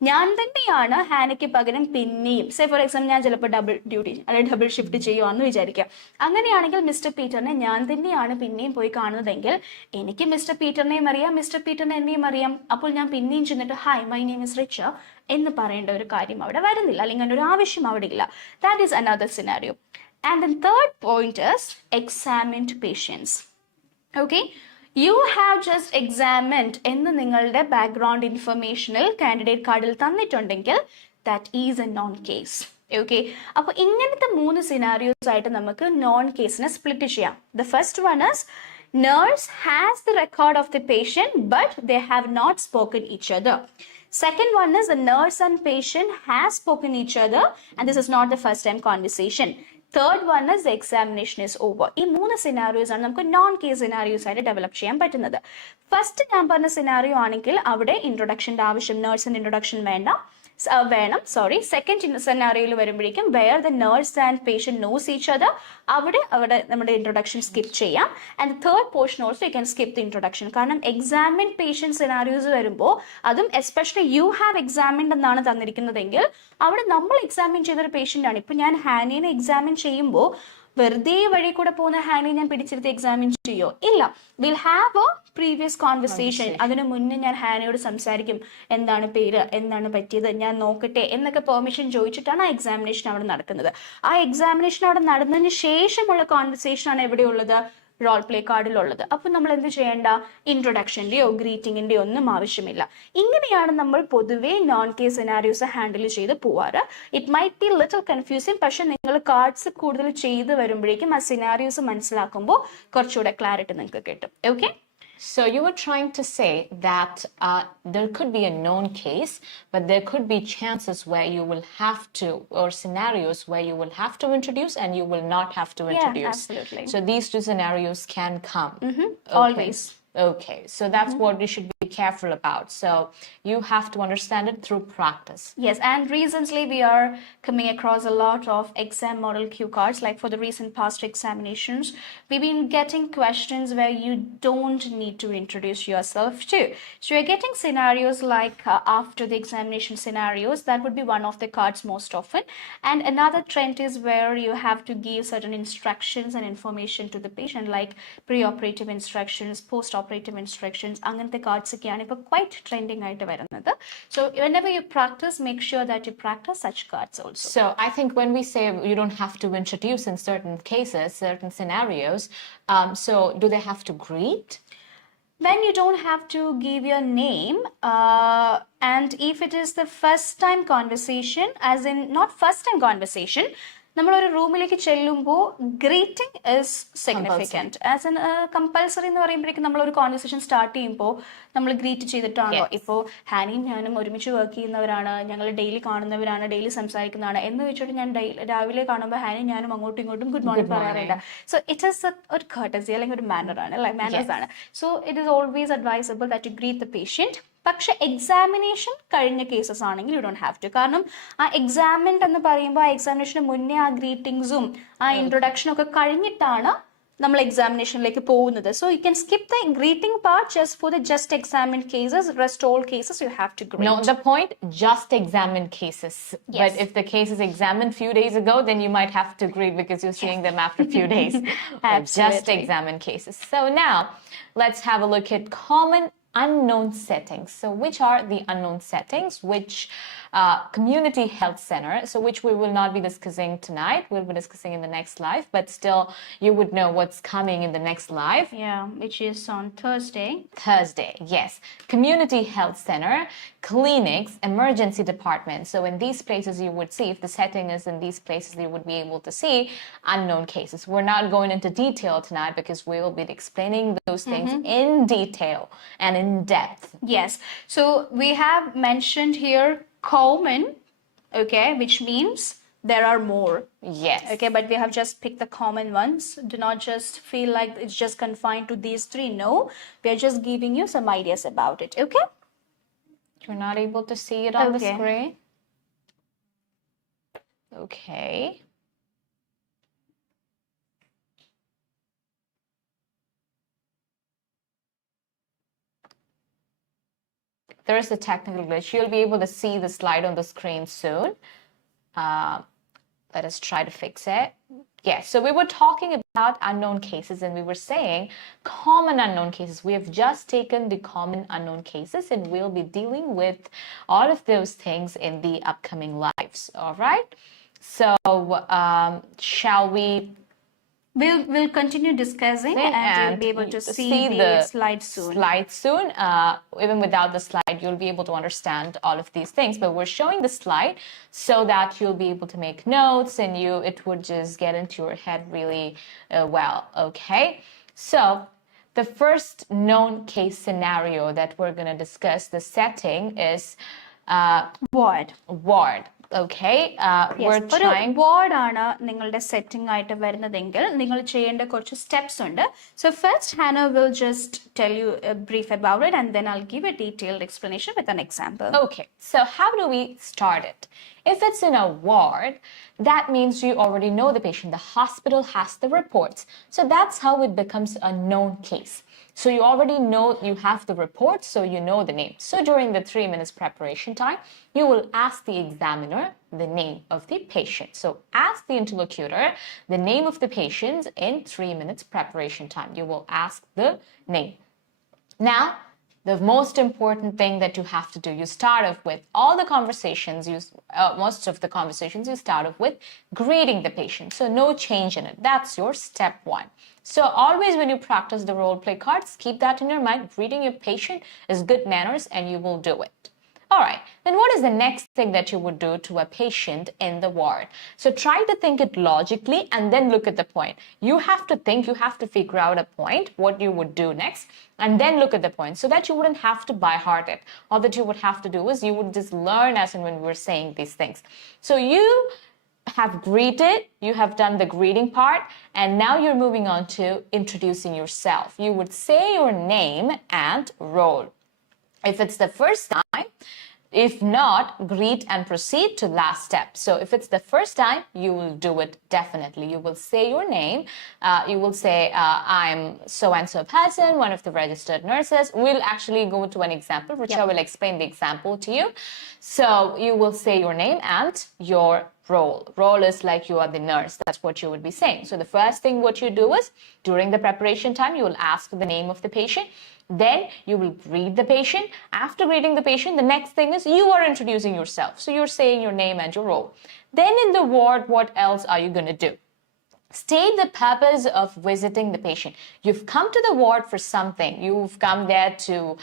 ഞാൻ തന്നെയാണ് ഹാനയ്ക്ക് പകരം പിന്നെയും, say for example ഞാൻ ചിലപ്പോൾ double duty അല്ലെങ്കിൽ double shift ചെയ്യുവാന്ന് വിചാരിക്കാം. അങ്ങനെയാണെങ്കിൽ മിസ്റ്റർ പീറ്ററിനെ ഞാൻ തന്നെയാണ് പിന്നെയും പോയി കാണുന്നതെങ്കിൽ എനിക്ക് മിസ്റ്റർ പീറ്ററിനെയും അറിയാം, മിസ്റ്റർ പീറ്ററിനെ എന്നെയും അറിയാം. അപ്പോൾ ഞാൻ പിന്നെയും ചെന്നിട്ട് hi my name is Richa എന്ന് പറയേണ്ട ഒരു കാര്യം അവിടെ വരുന്നില്ല, അല്ലെങ്കിൽ അതിൻ്റെ ഒരു ആവശ്യം അവിടെ ഇല്ല. That is another scenario. And then third point is examined patients. Okay, you have just examined എന്ന് നിങ്ങളുടെ ബാക്ക്ഗ്രൗണ്ട് ഇൻഫർമേഷനിൽ കാൻഡിഡേറ്റ് കാർഡിൽ തന്നിട്ടുണ്ടെങ്കിൽ that is a non case. Okay, അപ്പോൾ ഇങ്ങനത്തെ 3 സിനാരിയോസ് ആയിട്ട് നമുക്ക് നോൺ കേസിനെ സ്പ്ലിറ്റ് ചെയ്യാം. The first one is nurse has the record of the patient but they have not spoken each other. Second one is the nurse and patient has spoken each other and this is not the first time conversation. Third one is the examination is over. ഈ 3 സിനാരിയോസ് ആണ് നമുക്ക് non case scenarios ആയിട്ട് ഡെവലപ്പ് ചെയ്യാൻ പറ്റുന്നത്. ഫസ്റ്റ് ഞാൻ പറഞ്ഞ സിനാരിയോ ആണെങ്കിൽ അവിടെ ഇൻട്രൊഡക്ഷൻ്റെ ആവശ്യം, നേഴ്സിൻ്റെ ഇൻട്രൊഡക്ഷൻ വേണം. സെക്കൻഡ് സിനാരിയോയിൽ വരുമ്പോഴേക്കും where the nurse and patient knows each other, അവിടെ നമ്മുടെ ഇൻട്രൊഡക്ഷൻ സ്കിപ്പ് ചെയ്യാം. And third portion also you can skip the introduction. കാരണം എക്സാമിൻ പേഷ്യന്റ് സിനാരിയോസ് വരുമ്പോൾ, അതും എസ്പെഷ്യലി യു ഹാവ് എക്സാമിൻഡ് എന്നാണ് തന്നിരിക്കുന്നതെങ്കിൽ അവിടെ നമ്മൾ എക്സാമിൻ ചെയ്തൊരു പേഷ്യന്റ് ആണ്. ഇപ്പൊ ഞാൻ ഹാനിനെ എക്സാമിൻ ചെയ്യുമ്പോൾ വെറുതെ വഴി കൂടെ പോകുന്ന ഹാനെ ഞാൻ പിടിച്ചെടുത്ത് എക്സാമിൻ ചെയ്യോ? ഇല്ല. Will have A previous conversation. അതിനു മുന്നേ ഞാൻ ഹാനയോട് സംസാരിക്കും, എന്താണ് പേര്, എന്താണ് പറ്റിയത്, ഞാൻ നോക്കട്ടെ എന്നൊക്കെ പെർമിഷൻ ചോദിച്ചിട്ടാണ് ആ എക്സാമിനേഷൻ അവിടെ നടക്കുന്നത്. ആ എക്സാമിനേഷൻ അവിടെ നടന്നതിന് ശേഷമുള്ള കോൺവെർസേഷൻ ആണ് എവിടെയുള്ളത്? റോൾ പ്ലേ കാർഡിലുള്ളത്. അപ്പം നമ്മൾ എന്ത് ചെയ്യേണ്ട? ഇൻട്രൊഡക്ഷൻ്റെയോ ഗ്രീറ്റിങ്ങിൻ്റെയോ ഒന്നും ആവശ്യമില്ല. ഇങ്ങനെയാണ് നമ്മൾ പൊതുവേ നോൺ കേസ് സിനാരിയോസ് ഹാൻഡിൽ ചെയ്ത് പോവാറ്. It might be little confusing, പക്ഷെ നിങ്ങൾ കാർഡ്സ് കൂടുതൽ ചെയ്ത് വരുമ്പോഴേക്കും ആ സിനാരിയോസ് മനസ്സിലാക്കുമ്പോൾ കുറച്ചുകൂടെ ക്ലാരിറ്റി നിങ്ങൾക്ക് കിട്ടും. Okay, So you were trying to say that there could be a known case, but there could be chances where you will have to, or scenarios where you will have to introduce and you will not have to introduce. Yeah, absolutely. So these 2 scenarios can come. Okay. Always. Okay, so that's what we should be careful about. So you have to understand it through practice. Yes, and recently we are coming across a lot of exam model cue cards. Like for the recent past examinations, we've been getting questions where you don't need to introduce yourself to. So you're getting scenarios like after the examination scenarios, that would be one of the cards most often. And another trend is where you have to give certain instructions and information to the patient, like pre-operative instructions, post-operative instructions. അങ്ങനത്തെ cards ഒക്കെയാണ് ഇപ്പോൾ quite trending ആയിട്ട് വരുന്നത്. So whenever you practice, make sure that you practice such cards also. So I think when we say you don't have to introduce in certain cases, certain scenarios, so do they have to greet? When you don't have to give your name, and if it is the first time conversation, as in not first time conversation, നമ്മളൊരു റൂമിലേക്ക് ചെല്ലുമ്പോൾ greeting is significant. As in compulsory എന്ന് പറയുമ്പോഴേക്കും നമ്മളൊരു conversation start ചെയ്യുമ്പോൾ നമ്മൾ ഗ്രീറ്റ് ചെയ്തിട്ടാണല്ലോ. ഇപ്പോൾ ഹാനിയും ഞാനും ഒരുമിച്ച് വർക്ക് ചെയ്യുന്നവരാണ്, ഞങ്ങൾ ഡെയിലി കാണുന്നവരാണ്, ഡെയിലി സംസാരിക്കുന്നതാണ് എന്ന് വെച്ചിട്ട് ഞാൻ രാവിലെ കാണുമ്പോൾ ഹാനിയും ഞാനും അങ്ങോട്ടും ഇങ്ങോട്ടും ഗുഡ് മോർണിംഗ് പറയാറുണ്ട്. സോ ഇറ്റ് ഈസ് ഒരു courtesy അല്ലെങ്കിൽ ഒരു മാനർ ആണ്, അല്ലെ, മാനേഴ്സ് ആണ്. So it is always advisable that you greet the patient. പക്ഷെ എക്സാമിനേഷൻ കഴിഞ്ഞ കേസസ് ആണെങ്കിൽ യു ഡോണ്ട് ഹാവ് ടു. കാരണം ആ എക്സാമിൻഡ് എന്ന് പറയുമ്പോൾ ആ എക്സാമിനേഷന് മുന്നേ ആ ഗ്രീറ്റിംഗ്സും ആ ഇൻട്രൊഡക്ഷനും ഒക്കെ കഴിഞ്ഞിട്ടാണ് നമ്മൾ എക്സാമിനേഷനിലേക്ക് പോകുന്നത്. So you can skip the greeting part just for the just examined cases. Rest all cases you have to greet. No, the point, just examined cases. Yes. But if the case is examined few days ago, then you might have to greet because you're seeing them after a few days. Just examined cases. So now let's have a look at common unknown settings. So which are the unknown settings? Which community health center, so which we will not be discussing tonight, we'll be discussing in the next live, but still you would know what's coming in the next live. Yeah, which is on Thursday. Yes. Community health center, clinics, emergency departments. So in these places you would see, if the setting is in these places, you would be able to see unknown cases. We're not going into detail tonight because we will be explaining those things in detail and in depth. Yes. So we have mentioned here common, okay, which means there are more. Yes. Okay, but we have just picked the common ones. Do not just feel like it's just confined to these three. No, we are just giving you some ideas about it. Okay? You're not able to see it on the screen? Okay. There is a technical glitch. You'll be able to see the slide on the screen soon. Let us try to fix it. Yes, so we were talking about unknown cases and we were saying common unknown cases. We have just taken the common unknown cases and we'll be dealing with all of those things in the upcoming lives. All right. So shall we? We'll continue discussing and you'll be able to see the slides soon. Even without the slide, you'll be able to understand all of these things. But we're showing the slide so that you'll be able to make notes and it would just get into your head really well. Okay. So the first known case scenario that we're going to discuss, the setting is ward. Okay, we're trying. Ward ആണ് നിങ്ങളുടെ setting ആയിട്ട് വരുന്നതെങ്കിൽ നിങ്ങൾ ചെയ്യേണ്ട കുറച്ച് steps ഉണ്ട്. So first Hannah will just tell you a brief about it and then I'll give a detailed explanation with an example. Okay, so how do we start it? If it's in a ward, that means you already know the patient. The hospital has the reports. So that's how it becomes a known case. So you already know you have the report, so you know the name. So during the 3 minutes preparation time, you will ask the examiner the name of the patient. So ask the interlocutor the name of the patient in 3 minutes preparation time. You will ask the name. Now, the most important thing that you have to do, you start off with all the conversations, most of the conversations you start off with greeting the patient. So no change in it. That's your step one. So always when you practice the role play cards, keep that in your mind. Greeting your patient is good manners and you will do it. All right, then what is the next thing that you would do to a patient in the ward? So try to think it logically and then look at the point. You have to think, you have to figure out a point, what you would do next, and then look at the point so that you wouldn't have to by heart it. All that you would have to do is you would just learn as and when we were saying these things. So you have greeted, you have done the greeting part, and now you're moving on to introducing yourself. You would say your name and role. If it's the first time, if not, greet and proceed to last step. So if it's the first time, you will do it definitely. You will say your name. You will say, I'm so-and-so person, one of the registered nurses. We'll actually go to an example, which I will explain the example to you. So you will say your name and your role. Role is like you are the nurse. That's what you would be saying. So the first thing what you do is, during the preparation time, you will ask the name of the patient. Then you will greet the patient. After greeting the patient, the next thing is you are introducing yourself. So you're saying your name and your role. Then in the ward, what else are you going to do? State the purpose of visiting the patient. You've come to the ward for something. You've come there to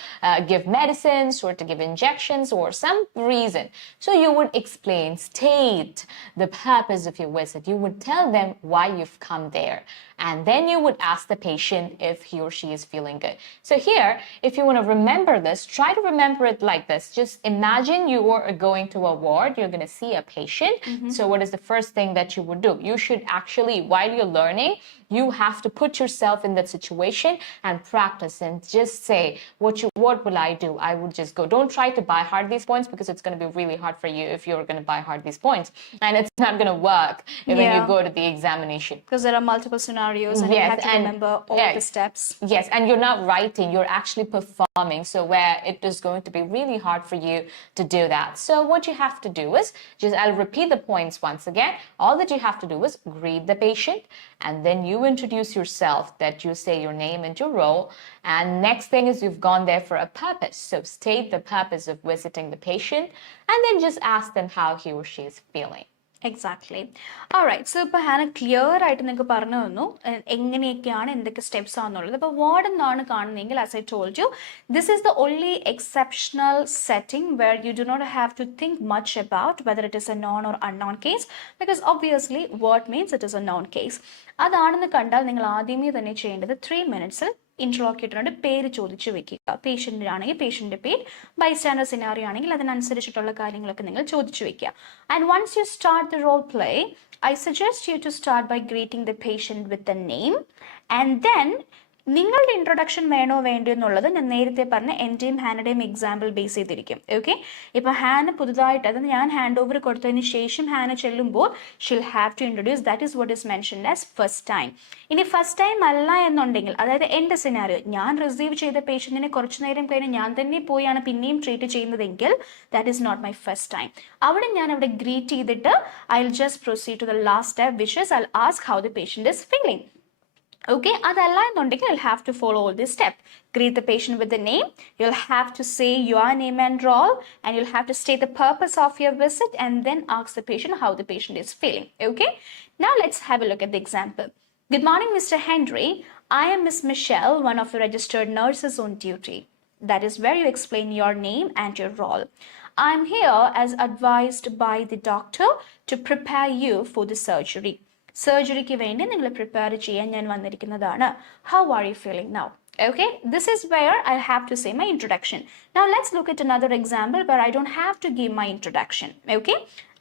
give medicines or to give injections or some reason. So you would explain, state the purpose of your visit. You would tell them why you've come there. And then you would ask the patient if he or she is feeling good. So here, if you want to remember this, try to remember it like this. Just imagine you are going to a ward. You're going to see a patient. So what is the first thing that you would do? You should actually, while you're learning, you have to put yourself in that situation and practice and just say, what will I do? I would just go. Don't try to buy hard these points, because it's going to be really hard for you if you're going to buy hard these points. And it's not going to work when you go to the examination. Because there are multiple scenarios and you have to remember all the steps. Yes, and you're not writing, you're actually performing. So where it is going to be really hard for you to do that. So what you have to do is, I'll repeat the points once again. All that you have to do is greet the patient, and then you introduce yourself, that you say your name and your role. And next thing is you've gone there for a purpose. So state the purpose of visiting the patient, and then just ask them how he or she is feeling. Exactly. Alright, so ഇപ്പോൾ ഹാന ക്ലിയർ ആയിട്ട് നിങ്ങൾക്ക് പറഞ്ഞു തന്നു എങ്ങനെയൊക്കെയാണ് എന്തൊക്കെ സ്റ്റെപ്സ് ആണെന്നുള്ളത്. അപ്പോൾ വാർഡ് എന്നാണ് കാണുന്നതെങ്കിൽ, as I told you, this is the only exceptional setting where you do not have to think much about whether it is a known or unknown case, because obviously ward means it is a known case. അതാണെന്ന് കണ്ടാൽ നിങ്ങൾ ആദ്യമേ തന്നെ ചെയ്യേണ്ടത് 3 minutes ഇന്റർലോക്യൂട്ടറിന്റെ പേര് ചോദിച്ചു വെക്കുക. പേഷ്യന്റിനാണെങ്കിൽ പേഷ്യന്റിന്റെ പേര്, ബൈസ്റ്റാൻഡർ സിനാറിയോ ആണെങ്കിൽ അതിനനുസരിച്ചിട്ടുള്ള കാര്യങ്ങളൊക്കെ നിങ്ങൾ ചോദിച്ചു വെക്കുക. And once you start the role play, I suggest you to start by greeting the patient with the name, and then നിങ്ങളുടെ ഇൻട്രൊഡക്ഷൻ വേണോ വേണ്ടോ എന്നുള്ളത് ഞാൻ നേരത്തെ പറഞ്ഞ എൻ്റെയും ഹാനയുടെയും എക്സാമ്പിൾ ബേസ് ചെയ്തിരിക്കും. ഓക്കെ, ഇപ്പോൾ ഹാന പുതുതായിട്ട്, അത് ഞാൻ ഹാൻഡ് ഓവർ കൊടുത്തതിന് ശേഷം ഹാന ചെല്ലുമ്പോൾ she'll have to introduce, that is what is mentioned as first time. ഇനി ഫസ്റ്റ് ടൈം അല്ല എന്നുണ്ടെങ്കിൽ, അതായത് എൻ്റെ സിനാരിയോ, ഞാൻ റിസീവ് ചെയ്ത പേഷ്യൻറ്റിനെ കുറച്ച് നേരം കഴിഞ്ഞ് ഞാൻ തന്നെ പോയാണ് പിന്നെയും ട്രീറ്റ് ചെയ്യുന്നതെങ്കിൽ, that is not my first time. ഞാൻ അവിടെ ഗ്രീറ്റ് ചെയ്തിട്ട് I will just proceed to the last step, which is I will ask how the patient is feeling. Okay, അതല്ല എന്നുണ്ടെങ്കിൽ you'll have to follow all this step. Greet the patient with the name. You'll have to say your name and role, and you'll have to state the purpose of your visit, and then ask the patient how the patient is feeling. Okay, now let's have a look at the example. Good morning, Mr. Henry. I am Miss Michelle, one of the registered nurses on duty. That is where you explain your name and your role. I'm here as advised by the doctor to prepare you for the surgery. സർജറിക്ക് വേണ്ടി നിങ്ങൾ prepare ചെയ്യാൻ ഞാൻ വന്നിരിക്കുന്നതാണ്. How are you feeling now? Okay, this is where I have to say my introduction. Now let's look at another example where I don't have to give my introduction. Okay,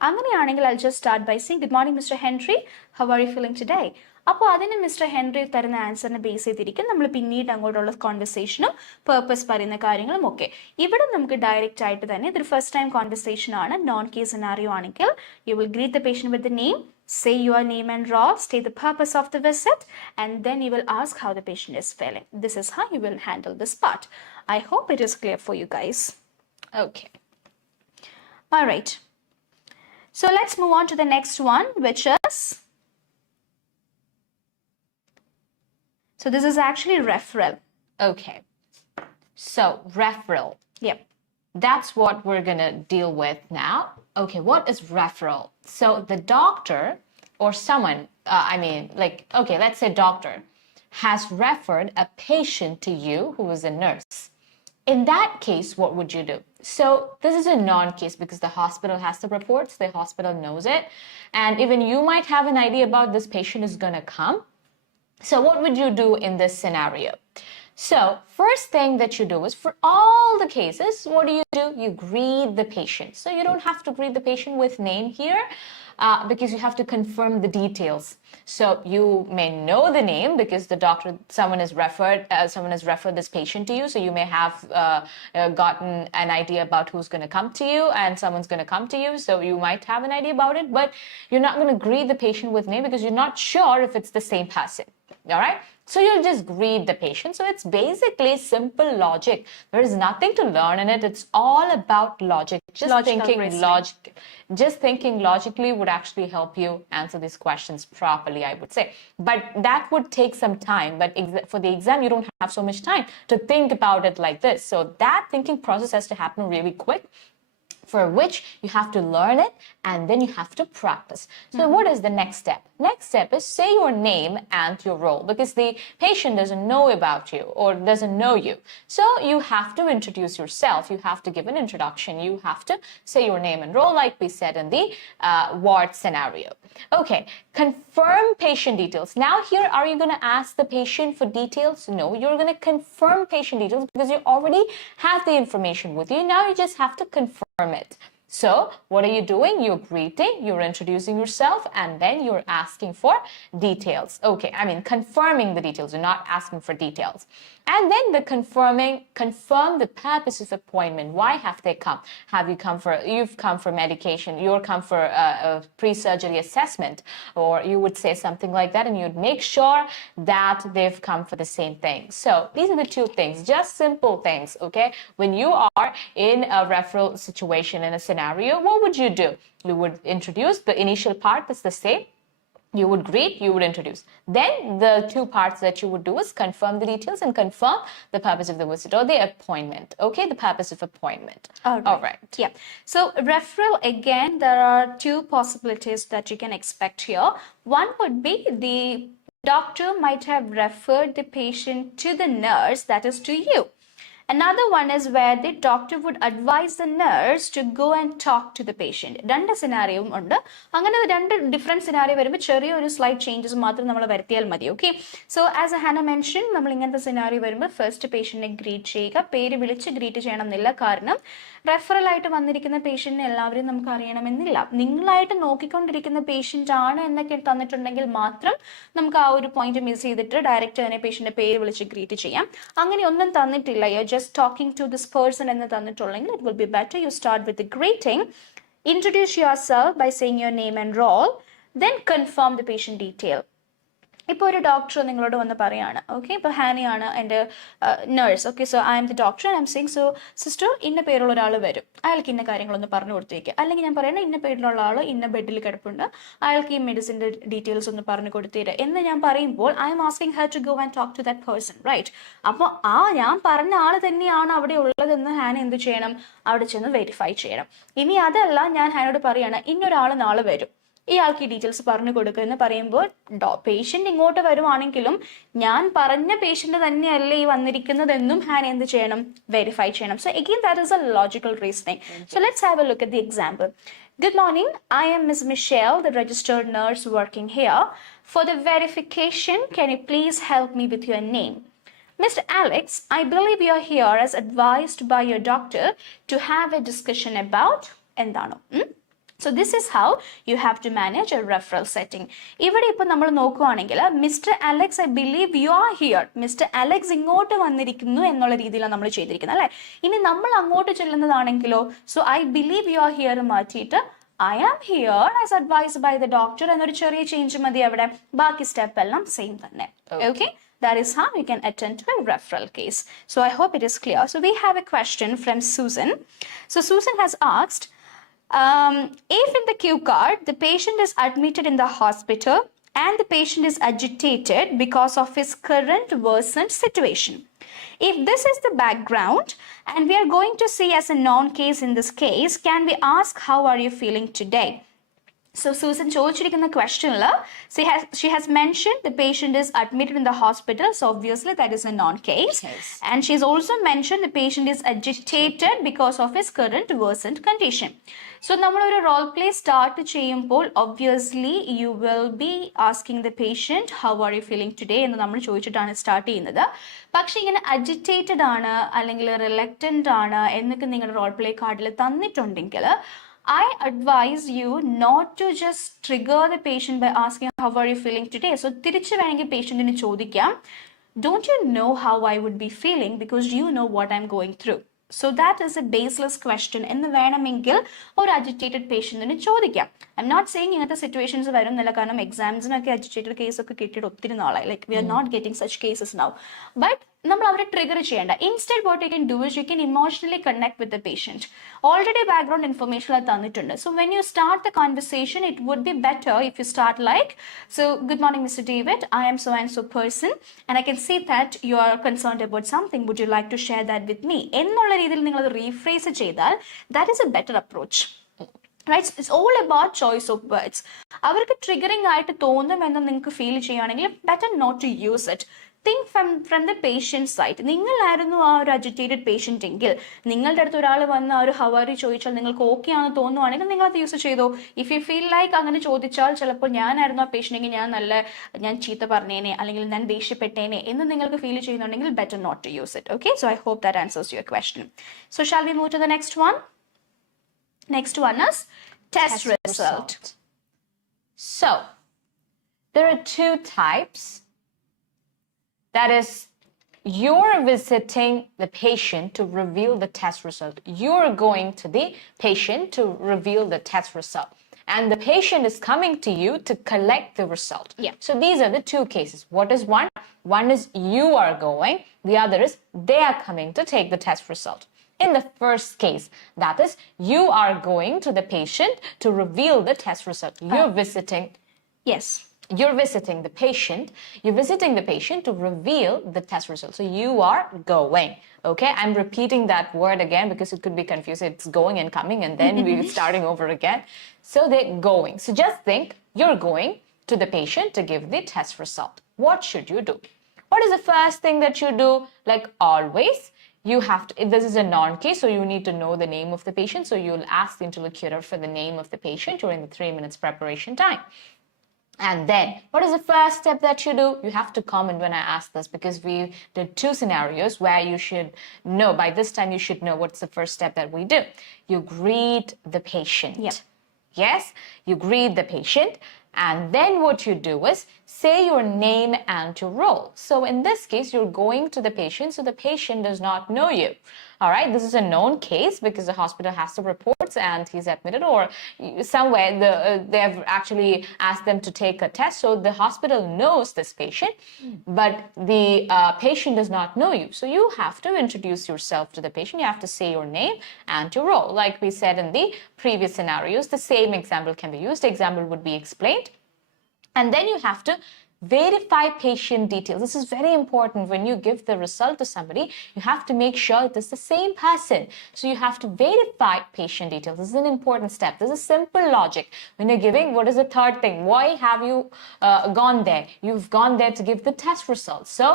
അങ്ങനെയാണെങ്കിൽ I'll just start by saying, good morning, Mr. Henry. How are you feeling today? അപ്പോൾ അതിന് mister Henry തരുന്ന ആൻസറിനെ ബേസ് ചെയ്തിരിക്കും നമ്മൾ പിന്നീട് അങ്ങോട്ടുള്ള കോൺവെർസേഷനും പേർപ്പസ് പറയുന്ന കാര്യങ്ങളും ഒക്കെ. ഇവിടെ നമുക്ക് ഡയറക്റ്റ് ആയിട്ട് തന്നെ ഇതൊരു ഫസ്റ്റ് ടൈം കോൺവെർസേഷൻ ആണ്. നോൺ കേസ് സിനാരിയോ ആണെങ്കിൽ you will greet the patient with the name, say your name and role, state the purpose of the visit, and then you will ask how the patient is feeling. This is how you will handle this part. I hope it is clear for you guys. Okay. All right. So let's move on to the next one, which is, so this is actually referral. Okay. So referral. Yep. That's what we're going to deal with now. Okay, what is referral? So the doctor or someone, okay, let's say doctor has referred a patient to you who is a nurse. In that case, what would you do? So this is a non-case because the hospital has the reports, the hospital knows it, and even you might have an idea about this patient is going to come. So what would you do in this scenario? So first thing that you do is, for all the cases, what do? You greet the patient. So you don't have to greet the patient with name here because you have to confirm the details. So you may know the name because the doctor, someone has referred this patient to you. So you may have gotten an idea about who's going to come to you, and someone's going to come to you. So you might have an idea about it, but you're not going to greet the patient with name because you're not sure if it's the same person. All right? So you'll just greet the patient. So it's basically simple logic. There is nothing to learn in it. It's all about logic. Just thinking logically would actually help you answer these questions properly, I would say. But that would take some time. But for the exam, you don't have so much time to think about it like this. So that thinking process has to happen really quick. for which you have to learn it and then you have to practice. So what is the next step? Next step is say your name and your role, because the patient doesn't know about you or doesn't know you. So you have to introduce yourself. You have to give an introduction. You have to say your name and role like we said in the ward scenario. Okay, confirm patient details. Now here, are you going to ask the patient for details? No, you're going to confirm patient details because you already have the information with you. Now you just have to confirm it. So what are you doing? You're greeting, you're introducing yourself, and then you're asking for details. Okay, I mean confirming the details. You're not asking for details. And then the confirm the purpose of appointment. Why have they come? You've come for medication, you're come for a pre-surgery assessment, or you would say something like that, and you'd make sure that they've come for the same thing. So these are the two things, just simple things, okay? When you are in a referral situation, in a scenario, what would you do? You would introduce the initial part, that's the same. You would greet, you would introduce. Then the two parts that you would do is confirm the details and confirm the purpose of the visit or the appointment. Okay, the purpose of appointment. All right. Yeah. So referral, again, there are two possibilities that you can expect here. One would be the doctor might have referred the patient to the nurse, that is to you. Another one is where the doctor would advise the nurse to go and talk to the patient. രണ്ട് സിനാരിയോയും ഉണ്ട്. അങ്ങനെ രണ്ട് different scenario വരുമ്പോൾ ചെറിയൊരു slight changes മാത്രം നമ്മൾ വരുത്തിയാൽ മതി. ഓക്കെ, സോ ആസ് ഹന മെൻഷൻ, നമ്മൾ ഇങ്ങനത്തെ സിനാരിയോ വരുമ്പോൾ ഫസ്റ്റ് പേഷ്യൻറ്റിനെ ഗ്രീറ്റ് ചെയ്യുക. പേര് വിളിച്ച് ഗ്രീറ്റ് ചെയ്യണം എന്നില്ല, കാരണം റെഫറലായിട്ട് വന്നിരിക്കുന്ന പേഷ്യൻറ്റിനെ എല്ലാവരും നമുക്ക് അറിയണമെന്നില്ല. നിങ്ങളായിട്ട് നോക്കിക്കൊണ്ടിരിക്കുന്ന പേഷ്യൻ്റ് ആണ് എന്നൊക്കെ തന്നിട്ടുണ്ടെങ്കിൽ മാത്രം നമുക്ക് ആ ഒരു പോയിന്റ് മിസ് ചെയ്തിട്ട് ഡയറക്റ്റ് തന്നെ പേഷ്യൻ്റെ പേര് വിളിച്ച് ഗ്രീറ്റ് ചെയ്യാം. അങ്ങനെ ഒന്നും തന്നിട്ടില്ല, just talking to this person and it will be better you start with the greeting, introduce yourself by saying your name and role, then confirm the patient detail. ഇപ്പോൾ ഒരു ഡോക്ടർ നിങ്ങളോട് വന്ന് പറയാണ്, ഓക്കെ, ഇപ്പോൾ ഹാനിയാണ് എൻ്റെ nurse, okay, so I M the doctor, I am saying, so sister ഇന്ന പേരുള്ള ഒരാൾ വരും, അയാൾക്ക് ഇന്ന കാര്യങ്ങളൊന്ന് പറഞ്ഞു കൊടുത്തേക്ക്. അല്ലെങ്കിൽ ഞാൻ പറയണ ഇന്ന പേരിലുള്ള ആൾ ഇന്ന ബെഡിൽ കിടപ്പുണ്ട്, അയാൾക്ക് ഈ മെഡിസിൻ്റെ ഡീറ്റെയിൽസ് ഒന്ന് പറഞ്ഞു കൊടുത്തേര് എന്ന് ഞാൻ പറയുമ്പോൾ I am asking her to go and talk to that person, right? അപ്പോൾ ആ ഞാൻ പറഞ്ഞ ആൾ തന്നെയാണ് അവിടെ ഉള്ളതെന്ന് ഹാന എന്ത് ചെയ്യണം? അവിടെ ചെന്ന് വെരിഫൈ ചെയ്യണം. ഇനി അതല്ല, ഞാൻ ഹാനോട് പറയാണ് ഇന്നൊരാൾ നാളെ വരും, ഇയാൾക്ക് ഈ ഡീറ്റെയിൽസ് പറഞ്ഞു കൊടുക്കുക എന്ന് പറയുമ്പോൾ പേഷ്യൻ്റ് ഇങ്ങോട്ട് വരുവാണെങ്കിലും ഞാൻ പറഞ്ഞ പേഷ്യൻ്റ് തന്നെയല്ലേ ഈ വന്നിരിക്കുന്നതെന്നും ഹാൻ എന്ത് ചെയ്യണം? വെരിഫൈ ചെയ്യണം. So again that is A logical reasoning. So let's have A look at the example. Good morning, I am Ms. Michelle, the registered nurse working here. For the verification, can you please help me with your name? Mr. Alex, I believe you are here as advised by your doctor to have a discussion about endano. So this is how you have to manage a referral setting. ഇവിടെ ഇപ്പോൾ നമ്മൾ നോക്കുകയാണെങ്കിൽ mister Alex, I believe you are here, mister Alex ഇങ്ങോട്ട് വന്നിരിക്കുന്നു എന്നുള്ള രീതിയിലാണ് നമ്മൾ ചെയ്തിരിക്കുന്നത്, അല്ലേ? ഇനി നമ്മൾ അങ്ങോട്ട് ചെല്ലുന്നതാണെങ്കിലോ, so I believe you are here മാറ്റിയിട്ട് I am here as advised by the doctor എന്നൊരു ചെറിയ ചേഞ്ച് മതി അവിടെ. ബാക്കി സ്റ്റെപ്പ് എല്ലാം സെയിം തന്നെ. Okay, that is how you can attend to a referral case. So I hope it is clear. So we have a question from Susan. So Susan has asked, if in the cue card the patient is admitted in the hospital and the patient is agitated because of his current worsened situation, if this is the background and we are going to see as a non-case in this case, can we ask how are you feeling today? So Susan ചോദിച്ചിരിക്കുന്ന ക്വസ്റ്റ്യനിൽ she has mentioned the patient is admitted in the hospital, so obviously that is a non-case. Yes. And she's also mentioned the patient is agitated because of his current worsened condition. So നമ്മളൊരു role play start ചെയ്യുമ്പോൾ obviously you will be asking the patient how are you feeling today എന്ന് നമ്മൾ ചോദിച്ചിട്ടാണ് സ്റ്റാർട്ട് ചെയ്യുന്നത്. പക്ഷെ ഇങ്ങനെ agitated ആണ് അല്ലെങ്കിൽ reluctant ആണ് എന്നൊക്കെ നിങ്ങളുടെ റോൾ പ്ലേ കാർഡിൽ തന്നിട്ടുണ്ടെങ്കിൽ I advise you not to just trigger the patient by asking how are you feeling today. So തിരിച്ചു വേണമെങ്കിൽ പേഷ്യന്റിന് ചോദിക്കാം, don't you know how I would be feeling because you know what I'm going through. So that is a baseless question എന്ന് വേണമെങ്കിൽ ഒരു അജിറ്റേറ്റഡ് പേഷ്യന്റിന് ചോദിക്കാം. I'm not saying ഇങ്ങനത്തെ സിറ്റുവേഷൻസ് വരുന്നില്ല, കാരണം എക്സാംസിനൊക്കെ അജിറ്റേറ്റഡ് കേസ് ഒക്കെ കിട്ടിയിട്ട് ഒത്തിരി നാളായി. Like we are not getting such cases now. But നമ്മൾ അവരെ ട്രിഗർ ചെയ്യേണ്ട. Instead what you can do is you can emotionally connect with the patient. Already background information അത് തന്നിട്ടുണ്ട്. So when you start the conversation it would be better if you start like, so good morning mister David, I am so and so person and I can see that you are concerned about something, would you like to share that with me എന്നുള്ള രീതിയിൽ നിങ്ങൾ അത് rephrase ചെയ്താൽ that is a better approach. Right? It's all about choice of words. അവർക്ക് triggering ആയിട്ട് തോന്നുമെന്ന് നിങ്ങൾക്ക് ഫീൽ ചെയ്യുകയാണെങ്കിൽ better not to use it. Think from the patient side. നിങ്ങളായിരുന്നു ആ ഒരു അജിറ്റേറ്റഡ് പേഷ്യൻ്റ് എങ്കിൽ നിങ്ങളുടെ അടുത്ത് ഒരാൾ വന്ന് ആ ഒരു ഹവാരി ചോദിച്ചാൽ നിങ്ങൾക്ക് ഓക്കെ ആണെന്ന് തോന്നുവാണെങ്കിൽ നിങ്ങൾ അത് യൂസ് ചെയ്തോ. ഇഫ് യു ഫീൽ ലൈക്ക് അങ്ങനെ ചോദിച്ചാൽ ചിലപ്പോൾ ഞാനായിരുന്നു ആ പേഷ്യൻ്റ് എങ്കിൽ ഞാൻ ചീത്ത പറഞ്ഞേനെ അല്ലെങ്കിൽ ഞാൻ ദേഷ്യപ്പെട്ടേനെ എന്ന് നിങ്ങൾക്ക് ഫീൽ ചെയ്യുന്നുണ്ടെങ്കിൽ better not to use it. Okay, so I hope that answers your question. So shall we move to the next one? Next one is test result. So, there are two types. That is, you're visiting the patient to reveal the test result. You're going to the patient to reveal the test result. And the patient is coming to you to collect the result. Yeah. So these are the two cases. What is one? One is you are going. The other is they are coming to take the test result. In the first case, that is, you are going to the patient to reveal the test result. You're visiting. Yes. You're visiting the patient. You're visiting the patient to reveal the test result. So you are going. Okay, I'm repeating that word again because it could be confusing. It's going and coming, and then we're starting over again. So they're going. So just think, you're going to the patient to give the test result. What should you do? What is the first thing that you do? Like always, you have to, if this is a non-case, so you need to know the name of the patient. So you'll ask the interlocutor for the name of the patient during the 3 minutes preparation time. And then, what is the first step that you do? You have to comment when I ask this because we did two scenarios where you should know. By this time, you should know what's the first step that we do. You greet the patient. Yep. Yes, you greet the patient. And then what you do is say your name and your role. So in this case, you're going to the patient, so the patient does not know you. All right, this is a known case because the hospital has the reports and he's admitted, or somewhere they have actually asked them to take a test. So the hospital knows this patient, but the patient does not know you. So you have to introduce yourself to the patient. You have to say your name and your role. Like we said in the previous scenarios, the same example can be used. The example would be explained. And then you have to verify patient details. This is very important. When you give the result to somebody, you have to make sure it is the same person. So you have to verify patient details. This is an important step. This is simple logic. When you're giving, what is the third thing? Why have you gone there? You've gone there to give the test results. So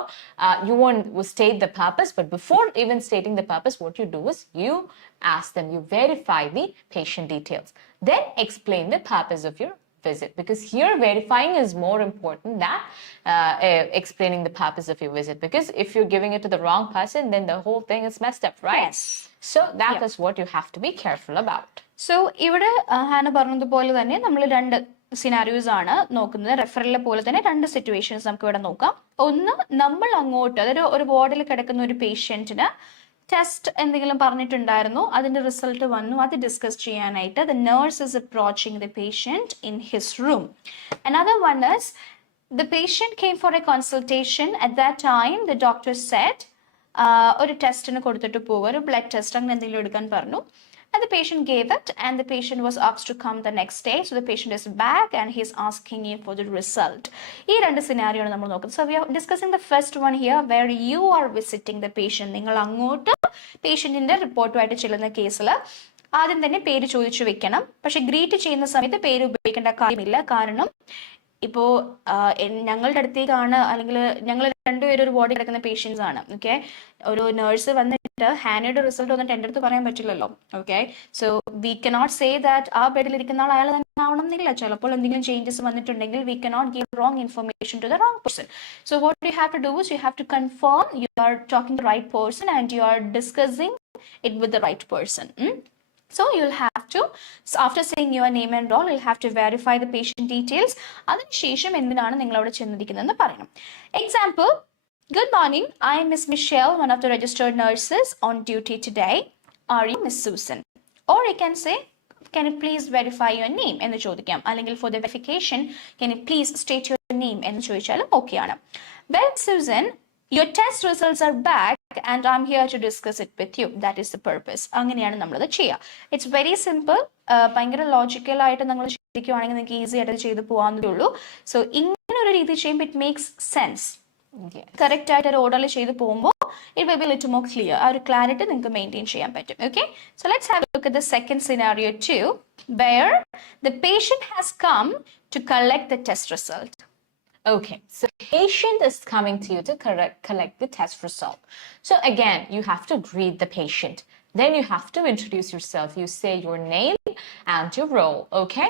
you won't state the purpose, but before even stating the purpose, what you do is you ask them, you verify the patient details. Then explain the purpose of your visit, because here verifying is more important than explaining the purpose of your visit, because if you're giving it to the wrong person, then the whole thing is messed up, right? Yes. So that is what you have to be careful about. So ഇവിടെ ഹാന പറഞ്ഞതുപോലെ തന്നെ നമ്മൾ രണ്ട് സിനാരിയോസ് ആണ് നോക്കുന്നത്. റെഫറലിലെ പോലെ തന്നെ രണ്ട് സിറ്റുവേഷൻസ് നമുക്ക് ഇവിടെ നോക്കാം. ഒന്ന്, നമ്മൾ അങ്ങോട്ട്, അതായത് ഒരു വാർഡിൽ കിടക്കുന്ന ഒരു പേഷ്യന്റിന് ടെസ്റ്റ് എന്തെങ്കിലും പറഞ്ഞിട്ടുണ്ടായിരുന്നു, അതിന്റെ റിസൾട്ട് വന്നു, അത് ഡിസ്കസ് ചെയ്യാനായിട്ട് the nurse is approaching the patient in his room. Another one is the patient came for a consultation. At that time the doctor said ഒരു ടെസ്റ്റിന് കൊടുത്തിട്ട് പോവുക, ഒരു ബ്ലഡ് ടെസ്റ്റ് അങ്ങനെ എന്തെങ്കിലും എടുക്കാൻ പറഞ്ഞു. And the patient gave it, and the patient was asked to come the next day. So the patient is back and he's asking you for the result. ഈ രണ്ട് സിനാരിയോ ആണ് നമ്മൾ നോക്കുന്നത്. So we are discussing the first one here where you are visiting the patient. നിങ്ങൾ അങ്ങോട്ട് പേഷ്യന്റിന്റെ റിപ്പോർട്ടുമായിട്ട് ചെല്ലുന്ന കേസിൽ ആദ്യം തന്നെ പേര് ചോദിച്ചു വെക്കണം. പക്ഷെ ഗ്രീറ്റ് ചെയ്യുന്ന സമയത്ത് പേര് ഉപയോഗിക്കേണ്ട കാര്യമില്ല. കാരണം ഇപ്പോൾ ഞങ്ങളുടെ അടുത്തേക്കാണ്, അല്ലെങ്കിൽ ഞങ്ങൾ രണ്ടുപേരും ഒരു വാർഡിൽ കിടക്കുന്ന പേഷ്യൻസ് ആണ്. ഓക്കെ, ഒരു നേഴ്സ് വന്നിട്ട് ഹാനയുടെ റിസൾട്ട് വന്നിട്ട് എൻ്റെ അടുത്ത് പറയാൻ പറ്റില്ലല്ലോ. Okay, so we cannot say that ആ ബെഡിലിരിക്കുന്ന ആൾ അയാൾ തന്നെ ആവണം എന്നില്ല. ചിലപ്പോൾ എന്തെങ്കിലും ചേഞ്ചസ് വന്നിട്ടുണ്ടെങ്കിൽ we cannot give wrong information to the wrong person. So what you have to do is you have to confirm you are talking to right person and you are discussing it with the right person. So you'll have to, so after saying your name and all, you'll have to verify the patient details. അതിനുശേഷം എന്തിനാണ് നിങ്ങൾ അവിടെ ചെന്നിരിക്കുന്നതെന്ന് പറയണം. Example, good morning, I am Miss Michelle, one of the registered nurses on duty today. Are you Miss Susan? Or you can say, can you please verify your name എന്ന് ചോദിക്കാം. അല്ലെങ്കിൽ for the verification, can you please state your name എന്ന് ചോദിച്ചാലും okay ആണ്. Well, Susan, your test results are back and I'm here to discuss it with you. That is the purpose. അങ്ങനെയാണ് നമ്മളത് ചെയ്യുക. It's very simple. ഭയങ്കര ലോജിക്കൽ ആയിട്ട് നമ്മൾ ചിന്തിക്കുകയാണെങ്കിൽ നിങ്ങൾക്ക് ഈസി ആയിട്ട് ചെയ്ത് പോകാവുന്നതേ ഉള്ളൂ. സോ ഇങ്ങനെ ഒരു രീതി ചെയ്യുമ്പോൾ ഇറ്റ് മേക്സ് സെൻസ്. കറക്റ്റ് ആയിട്ട് ഒരു ഓർഡറിൽ ചെയ്ത് പോകുമ്പോൾ it will be a little more clear. ആ ഒരു ക്ലാരിറ്റി നിങ്ങൾക്ക് മെയിൻറ്റെയിൻ ചെയ്യാൻ പറ്റും. Okay, so let's have a look at the second scenario too, where the patient has come to collect the test result. Okay, so patient is coming to you to collect the test result. So again, you have to greet the patient. Then you have to introduce yourself. You say your name and your role, okay?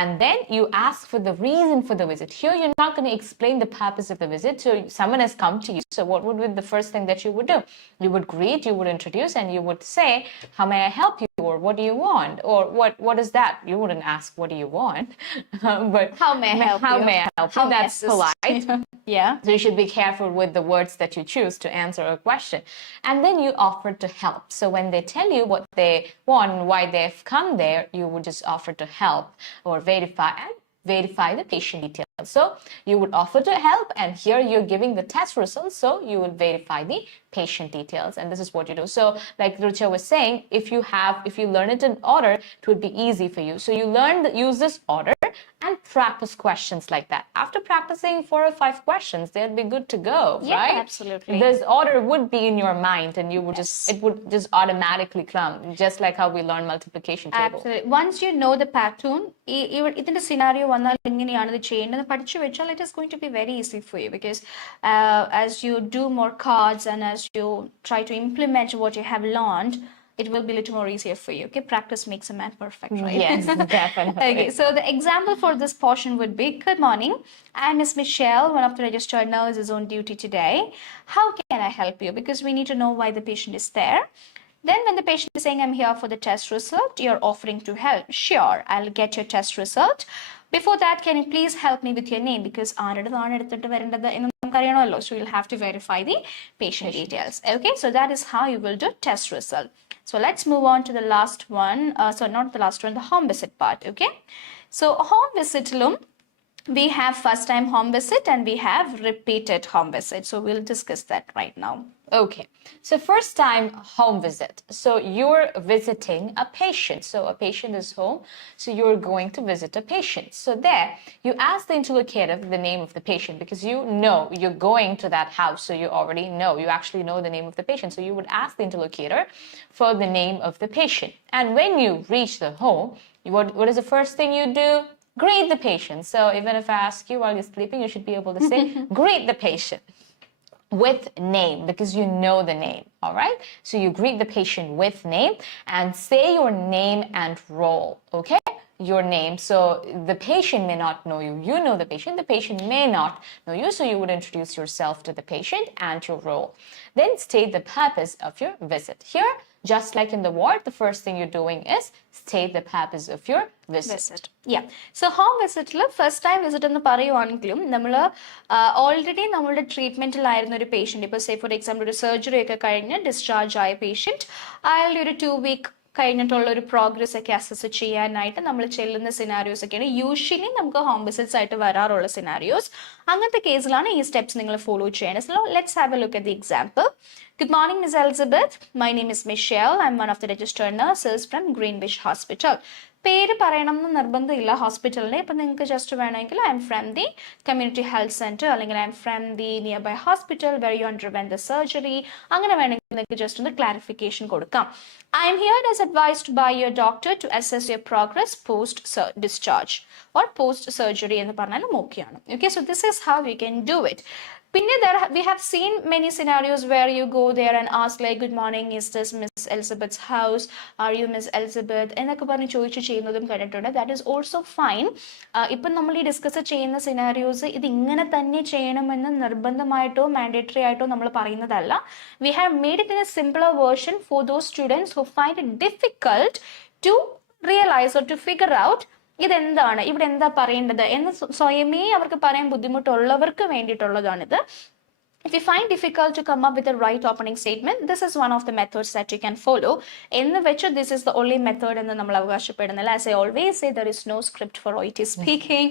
And then you ask for the reason for the visit. Here, you're not going to explain the purpose of the visit. So someone has come to you. So what would be the first thing that you would do? You would greet, you would introduce, and you would say, how may I help you? Or what do you want? Or what is that? You wouldn't ask, what do you want? But how may I help you? How may I help you? That's polite. Yeah. So you should be careful with the words that you choose to answer a question. And then you offer to help. So when they tell you what they want, why they've come there, you would just offer to help or verify the patient details. So you would offer to help, and here you're giving the test results, so you would verify the patient details, and this is what you do. So like Rucha was saying, if you learn it in order, it would be easy for you. So you use this order and practice questions like that. After practicing 4 or 5 questions, they'll be good to go, right? Absolutely. This order would be in your mind, and you would it would just automatically come, just like how we learn multiplication table. Absolutely. Once you know the pattern, ഇതിന്റെ scenario വന്നാൽ ഇങ്ങനെയാണ് ഇത് ചെയ്യേണ്ടത് പഠിച്ചു വെച്ചാൽ it is going to be very easy for you, because as you do more cards and as you try to implement what you have learned, it will be a little more easier for you. Okay, practice makes a man perfect, right? Yes, definitely. Okay, so the example for this portion would be, good morning, I'm Miss Michelle, one of the registered nurses on duty today. How can I help you? Because we need to know why the patient is there. Then when the patient is saying, I'm here for the test result, you're offering to help. Sure, I'll get your test result. Before that, can you please help me with your name? Because so you'll have to verify the patient details. Okay, so that is how you will do test result. So let's move on to the last one. So not the last one, the home visit part. Okay, so home visit we have first time home visit and we have repeated home visit. So we'll discuss that right now. Okay, so first time home visit. So you're visiting a patient. So a patient is home, so you're going to visit a patient. So there, you ask the interlocutor the name of the patient, because you know you're going to that house, so you already know. You actually know the name of the patient. So you would ask the interlocutor for the name of the patient. And when you reach the home, what is the first thing you do? Greet the patient. So even if I ask you while you're sleeping, you should be able to say, greet the patient with name, because you know the name, all right? So you greet the patient with name and say your name and role, okay? Your name. So the patient may not know you. You know the patient may not know you, so you would introduce yourself to the patient and your role. Then state the purpose of your visit. Here, just like in the ward, the first thing you're doing is state the purpose of your visit. Yeah. So home visit, first time visit എന്ന് പറയുവാണെങ്കിലും നമ്മൾ ഓൾറെഡി നമ്മളുടെ ട്രീറ്റ്മെന്റിലായിരുന്ന ഒരു പേഷ്യന്റ്, ഇപ്പോൾ say for example ഒരു സർജറി ഒക്കെ കഴിഞ്ഞ് ഡിസ്ചാർജ് ആയ പേഷ്യന്റ്, അയാളുടെ ഒരു 2 week കഴിഞ്ഞിട്ടുള്ള ഒരു പ്രോഗ്രസ് ഒക്കെ അസസ് ചെയ്യാനായിട്ട് നമ്മൾ ചെല്ലുന്ന സിനാരിയോസ് ഒക്കെയാണ് യൂഷ്വലി നമുക്ക് ഹോം വിസിറ്റ്സ് ആയിട്ട് വരാറുള്ള സിനാരിയോസ്. അങ്ങനത്തെ കേസിലാണ് ഈ സ്റ്റെപ്സ് നിങ്ങൾ ഫോളോ ചെയ്യേണ്ടത്. So let's have A look at the example. Good morning, Ms. Elizabeth. My name is Michelle. I'm one of the registered nurses from Greenwich Hospital. പേര് പറയണം എന്ന് നിർബന്ധമില്ല ഹോസ്പിറ്റലിനെ. ഇപ്പം നിങ്ങൾക്ക് ജസ്റ്റ് വേണമെങ്കിൽ I'm from the community health centre, അല്ലെങ്കിൽ I'm from the nearby hospital where you underwent the surgery, അങ്ങനെ വേണമെങ്കിൽ നിങ്ങൾക്ക് ജസ്റ്റ് ഒന്ന് ക്ലാരിഫിക്കേഷൻ കൊടുക്കാം. I am here as advised by your doctor to assess your progress post discharge or post surgery എന്ന് പറഞ്ഞാലും ഓക്കെയാണ്. Okay, so this is how you can do it. We have seen many scenarios where you go there and ask like, good morning, is this Miss Elizabeth's house? Are you Miss Elizabeth? എന്നൊക്കെ പറഞ്ഞ് ചോദിച്ചു ചെയ്യുന്നതും കണ്ടിട്ടുണ്ട്. That is also fine. ഇപ്പം നമ്മൾ ഈ ഡിസ്കസ് ചെയ്യുന്ന സിനാരിയോസ് ഇത് ഇങ്ങനെ തന്നെ ചെയ്യണമെന്ന് നിർബന്ധമായിട്ടോ മാൻഡേറ്ററി ആയിട്ടോ നമ്മൾ പറയുന്നതല്ല. We have made it in a simpler version for those students who find it difficult to realize or to figure out ഇതെന്താണ്, ഇവിടെ എന്താ പറയേണ്ടത് എന്ന് സ്വയമേ അവർക്ക് പറയാൻ ബുദ്ധിമുട്ടുള്ളവർക്ക് വേണ്ടിയിട്ടുള്ളതാണിത്. If you find difficult to come up with the right opening statement, this is one of the methods that you can follow. In which this is the only method എന്ന് നമ്മൾ അവകാശപ്പെടുന്നില്ല. As I always say, there is no script for OET speaking.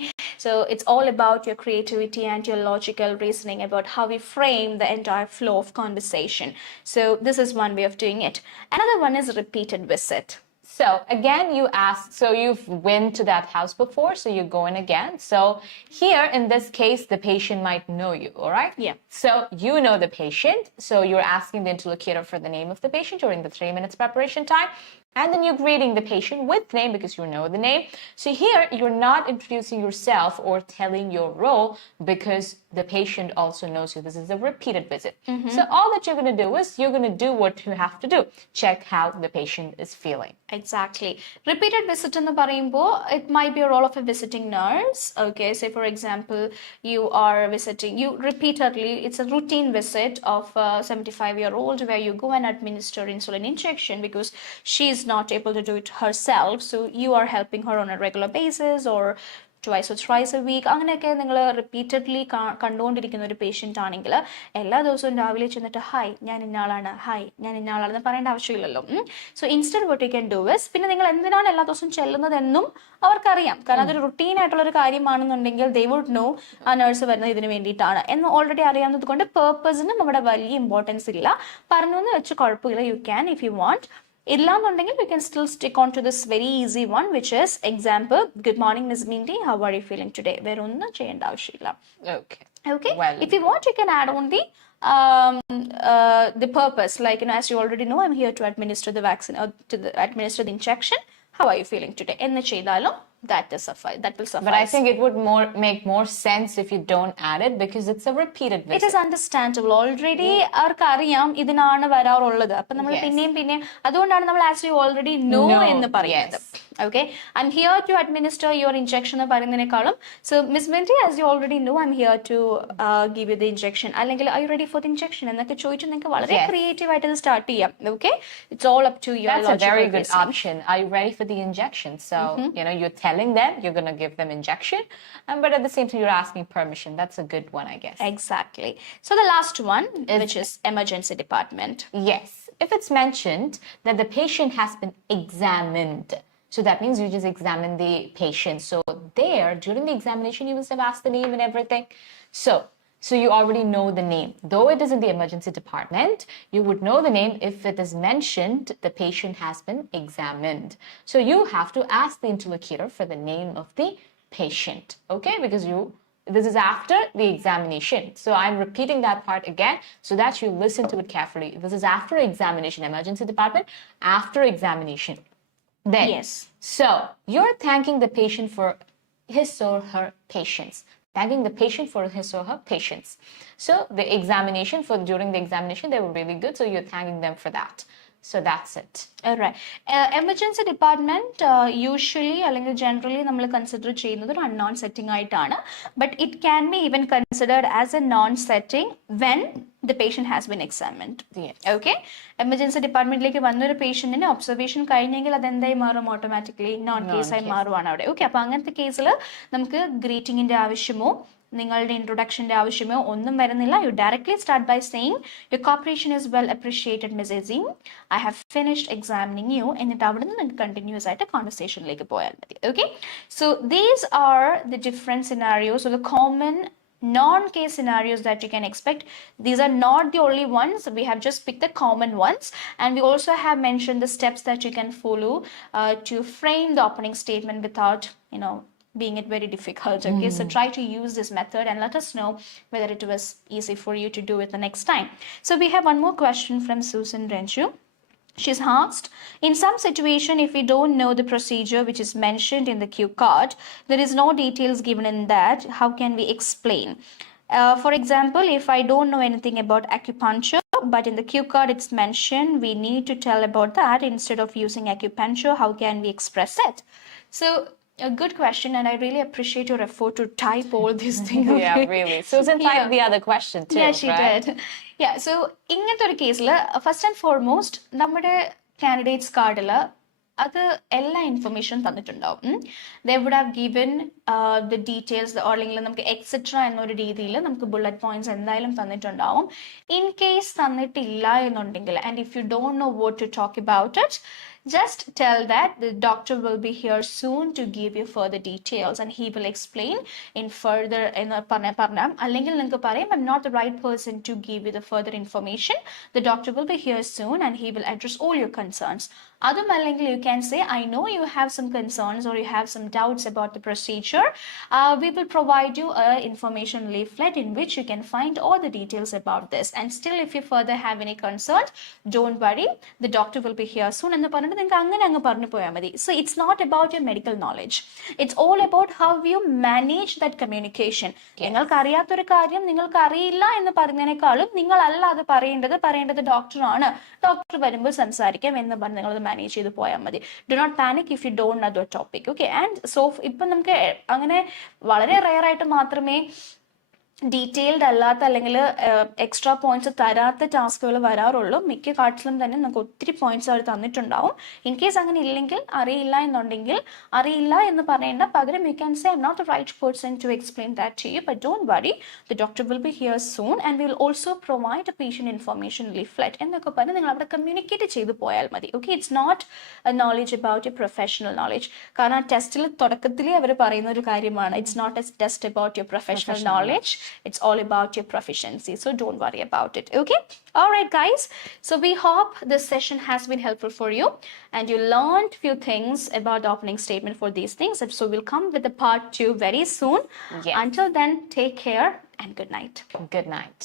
So it's all about your creativity and your logical reasoning about how we frame the entire flow of conversation. So this is one way of doing it. Another one is repeated visit. So again, you ask, so you've been to that house before, so you're going again. So here, in this case, the patient might know you, all right? Yeah. So you know the patient, so you're asking the interlocutor for the name of the patient during the 3 minutes preparation time. And then you're greeting the patient with name because you know the name. So here, you're not introducing yourself or telling your role because the patient also knows you. This is a repeated visit. So all that you're going to do is you're going to do what you have to do. Check how the patient is feeling. Exactly. Repeated visit in the parayumbo, it might be a role of a visiting nurse. Okay, say for example, you are visiting, you repeatedly, it's a routine visit of a 75-year-old where you go and administer insulin injection because she is not able to do it herself. So you are helping her on a regular basis or twice or thrice a week. അങ്ങനെയൊക്കെ നിങ്ങൾ റിപ്പീറ്റഡ്ലി കണ്ടുകൊണ്ടിരിക്കുന്ന ഒരു പേഷ്യൻ്റ് ആണെങ്കിൽ എല്ലാ ദിവസവും രാവിലെ ചെന്നിട്ട് ഹായ് ഞാൻ ഇന്നയാളാണ് ഹായ് ഞാൻ ഇന്നയാളാണെന്ന് പറയേണ്ട ആവശ്യമില്ലല്ലോ. So instead what you can do is, പിന്നെ നിങ്ങൾ എന്തിനാണ് എല്ലാ ദിവസവും ചെല്ലുന്നതെന്നും അവർക്കറിയാം. കാരണം അതൊരു റുട്ടീൻ ആയിട്ടുള്ള ഒരു കാര്യമാണെന്നുണ്ടെങ്കിൽ ദേ വുഡ് നോ ആ നഴ്സ് വരുന്നത് ഇതിന് വേണ്ടിയിട്ടാണ് എന്ന് ഓൾറെഡി അറിയാവുന്നത് കൊണ്ട് പേർപ്പസിനും അവിടെ വലിയ ഇമ്പോർട്ടൻസ് ഇല്ല. പറഞ്ഞു എന്ന് വെച്ച് കുഴപ്പമില്ല. You can if you want. ഇല്ലാന്നുണ്ടെങ്കിൽ we can still stick on to this very easy one, which is example, good morning Ms. Mindy, how are you feeling today? വേറെ ഒന്നും ചെയ്യേണ്ട ആവശ്യമില്ല. Okay. Well, if you want, you can add on the purpose, like as you already know, I'm here to administer the vaccine or to administer the injection. How are you feeling today? എന്ന് ചെയ്താലും that will suffice. But I think it would make more sense if you don't add it because it's a repeated visit. It is understandable. Already അവർക്ക് അറിയാം ഇതിനാണ് വരാറുള്ളത്. അപ്പം നമ്മൾ പിന്നെയും അതുകൊണ്ടാണ് നമ്മൾ as you already know എന്ന് പറയുന്നത്. Okay, I'm here to administer your injection എന്ന് പറയുന്നതിനേക്കാളും so Miss Mindy, as you already know, I'm here to give you the injection. അല്ലെങ്കിൽ are you ready for the injection എന്നൊക്കെ ചോദിച്ചു നിങ്ങൾക്ക് വളരെ ക്രിയേറ്റീവ് ആയിട്ട് സ്റ്റാർട്ട് ചെയ്യാം. Okay, it's all up to your logical. That's a very good option. Are you ready for the injection? So you're telling them you're going to give them injection, but at the same time you're asking permission. That's a good one, I guess. Exactly. So the last one, which is emergency department. Yes, if it's mentioned that the patient has been examined, so that means you just examine the patient. So there, during the examination, you must have asked the name and everything. So you already know the name. Though it is in the emergency department, you would know the name if it is mentioned the patient has been examined. So you have to ask the interlocutor for the name of the patient, okay? Because this is after the examination. So I'm repeating that part again so that you listen to it carefully. This is after examination, emergency department, after examination. Then, so you're thanking the patient for his or her patience. Thanking the patient for his or her patience. So the examination, during the examination, they were really good. So you're thanking them for that. So that's it. Alright. Emergency department usually അല്ലെങ്കിൽ generally നമ്മൾ കൺസിഡർ ചെയ്യുന്നത് ഒരു unknown setting ആയിട്ടാണ്. But it can be even considered as a non setting when the patient has been examined. Okay. Emergency ഡിപ്പാർട്ട്മെന്റിലേക്ക് വന്നൊരു പേഷ്യന്റിന് ഒബ്സർവേഷൻ കഴിഞ്ഞെങ്കിൽ അതെന്തായി മാറും? ഓട്ടോമാറ്റിക്കലി നോൺ കേസായി മാറുവാണ് അവിടെ. ഓക്കെ, അപ്പൊ അങ്ങനത്തെ കേസിൽ നമുക്ക് ഗ്രീറ്റിംഗിന്റെ ആവശ്യമോ നിങ്ങളുടെ ഇൻട്രൊഡക്ഷന്റെ ആവശ്യമോ ഒന്നും വരുന്നില്ല. You directly start by saying your cooperation is well appreciated miss Azeem, I have finished examining you. എന്നിട്ട് അവിടെ നിന്ന് നിങ്ങൾക്ക് കണ്ടിന്യൂസ് ആയിട്ട് കോൺവെർസേഷനിലേക്ക് പോയാൽ മതി. Okay, so these are the different scenarios of the common non-case scenarios that you can expect. These are not the only ones. We have just picked the common ones, and we also have mentioned the steps that you can follow to frame the opening statement without being it very difficult. Okay, so try to use this method and let us know whether it was easy for you to do it the next time. So we have one more question from Susan Renshu. She's asked, in some situation, if we don't know the procedure which is mentioned in the cue card, there is no details given in that, how can we explain? For example, if I don't know anything about acupuncture, but in the cue card it's mentioned, we need to tell about that instead of using acupuncture, how can we express it? So, a good question, and I really appreciate your effort to type all these things. Yeah, really. Susan typed the other question too, yeah, she right? did. Yeah, so ഇങ്ങനത്തെ ഒരു കേസിൽ first and foremost നമ്മുടെ candidates കാർഡിൽ അത് എല്ലാ ഇൻഫർമേഷനും തന്നിട്ടുണ്ടാവും. They would have given the details, അല്ലെങ്കിൽ നമുക്ക് എക്സെട്ര എന്നൊരു രീതിയിൽ നമുക്ക് ബുള്ളറ്റ് പോയിന്റ്സ് എന്തായാലും തന്നിട്ടുണ്ടാവും. ഇൻ കേസ് തന്നിട്ടില്ല എന്നുണ്ടെങ്കിൽ, and if you don't know what to talk about it, just tell that the doctor will be here soon to give you further details and he will explain in further അല്ലെങ്കിൽ നിങ്ങൾക്ക് പറയും I'm not the right person to give you the further information. The doctor will be here soon and he will address all your concerns. അതുമല്ലെങ്കിൽ you can say I know you have some concerns or you have some doubts about the procedure. We will provide you a information leaflet in which you can find all the details about this, and still if you further have any concerns, don't worry, the doctor will be here soon എന്ന് പറഞ്ഞിട്ട് നിങ്ങൾക്ക് അങ്ങനെ അങ്ങ് പറഞ്ഞു പോയാൽ മതി. So it's not about your medical knowledge, it's all about how you manage that communication. നിങ്ങൾക്ക് അറിയാത്തൊരു കാര്യം നിങ്ങൾക്ക് അറിയില്ല എന്ന് പറയുന്നതിനേക്കാളും നിങ്ങളല്ല അത് പറയേണ്ടത് ഡോക്ടറാണ്, ഡോക്ടർ വരുമ്പോൾ സംസാരിക്കാം എന്ന് പറഞ്ഞ് നിങ്ങൾ മാനേജ് ചെയ്ത് പോയാൽ മതി. Do not panic if you don't know the topic. Okay, and so ഇപ്പം നമുക്ക് അങ്ങനെ വളരെ റെയർ ആയിട്ട് മാത്രമേ ഡീറ്റെയിൽഡ് അല്ലാത്ത അല്ലെങ്കിൽ എക്സ്ട്രാ പോയിന്റ്സ് തരാത്ത ടാസ്കുകൾ വരാറുള്ളൂ. മിക്ക കാർഡ്സിലും തന്നെ നമുക്ക് ഒത്തിരി പോയിന്റ്സ് അവർ തന്നിട്ടുണ്ടാവും. ഇൻ കേസ് അങ്ങനെ ഇല്ലെങ്കിൽ അറിയില്ല എന്നുണ്ടെങ്കിൽ അറിയില്ല എന്ന് പറയേണ്ട, പകരം you can say I am not the right person to explain that to you, but don't worry, the doctor will be here soon and will also provide a patient information leaflet എന്നൊക്കെ പറഞ്ഞ് നിങ്ങൾ അവിടെ communicate ചെയ്ത് പോയാൽ മതി. Okay, it's not a knowledge about you professional knowledge. കാരണം ടെസ്റ്റിൽ തുടക്കത്തിലേ അവർ പറയുന്ന ഒരു കാര്യമാണ്, it's not a test about your professional knowledge, it's all about your proficiency, so don't worry about it. Okay, all right guys, so we hope this session has been helpful for you and you learned few things about the opening statement for these things, so we'll come with the part 2 very soon. Until then, take care and good night. Good night.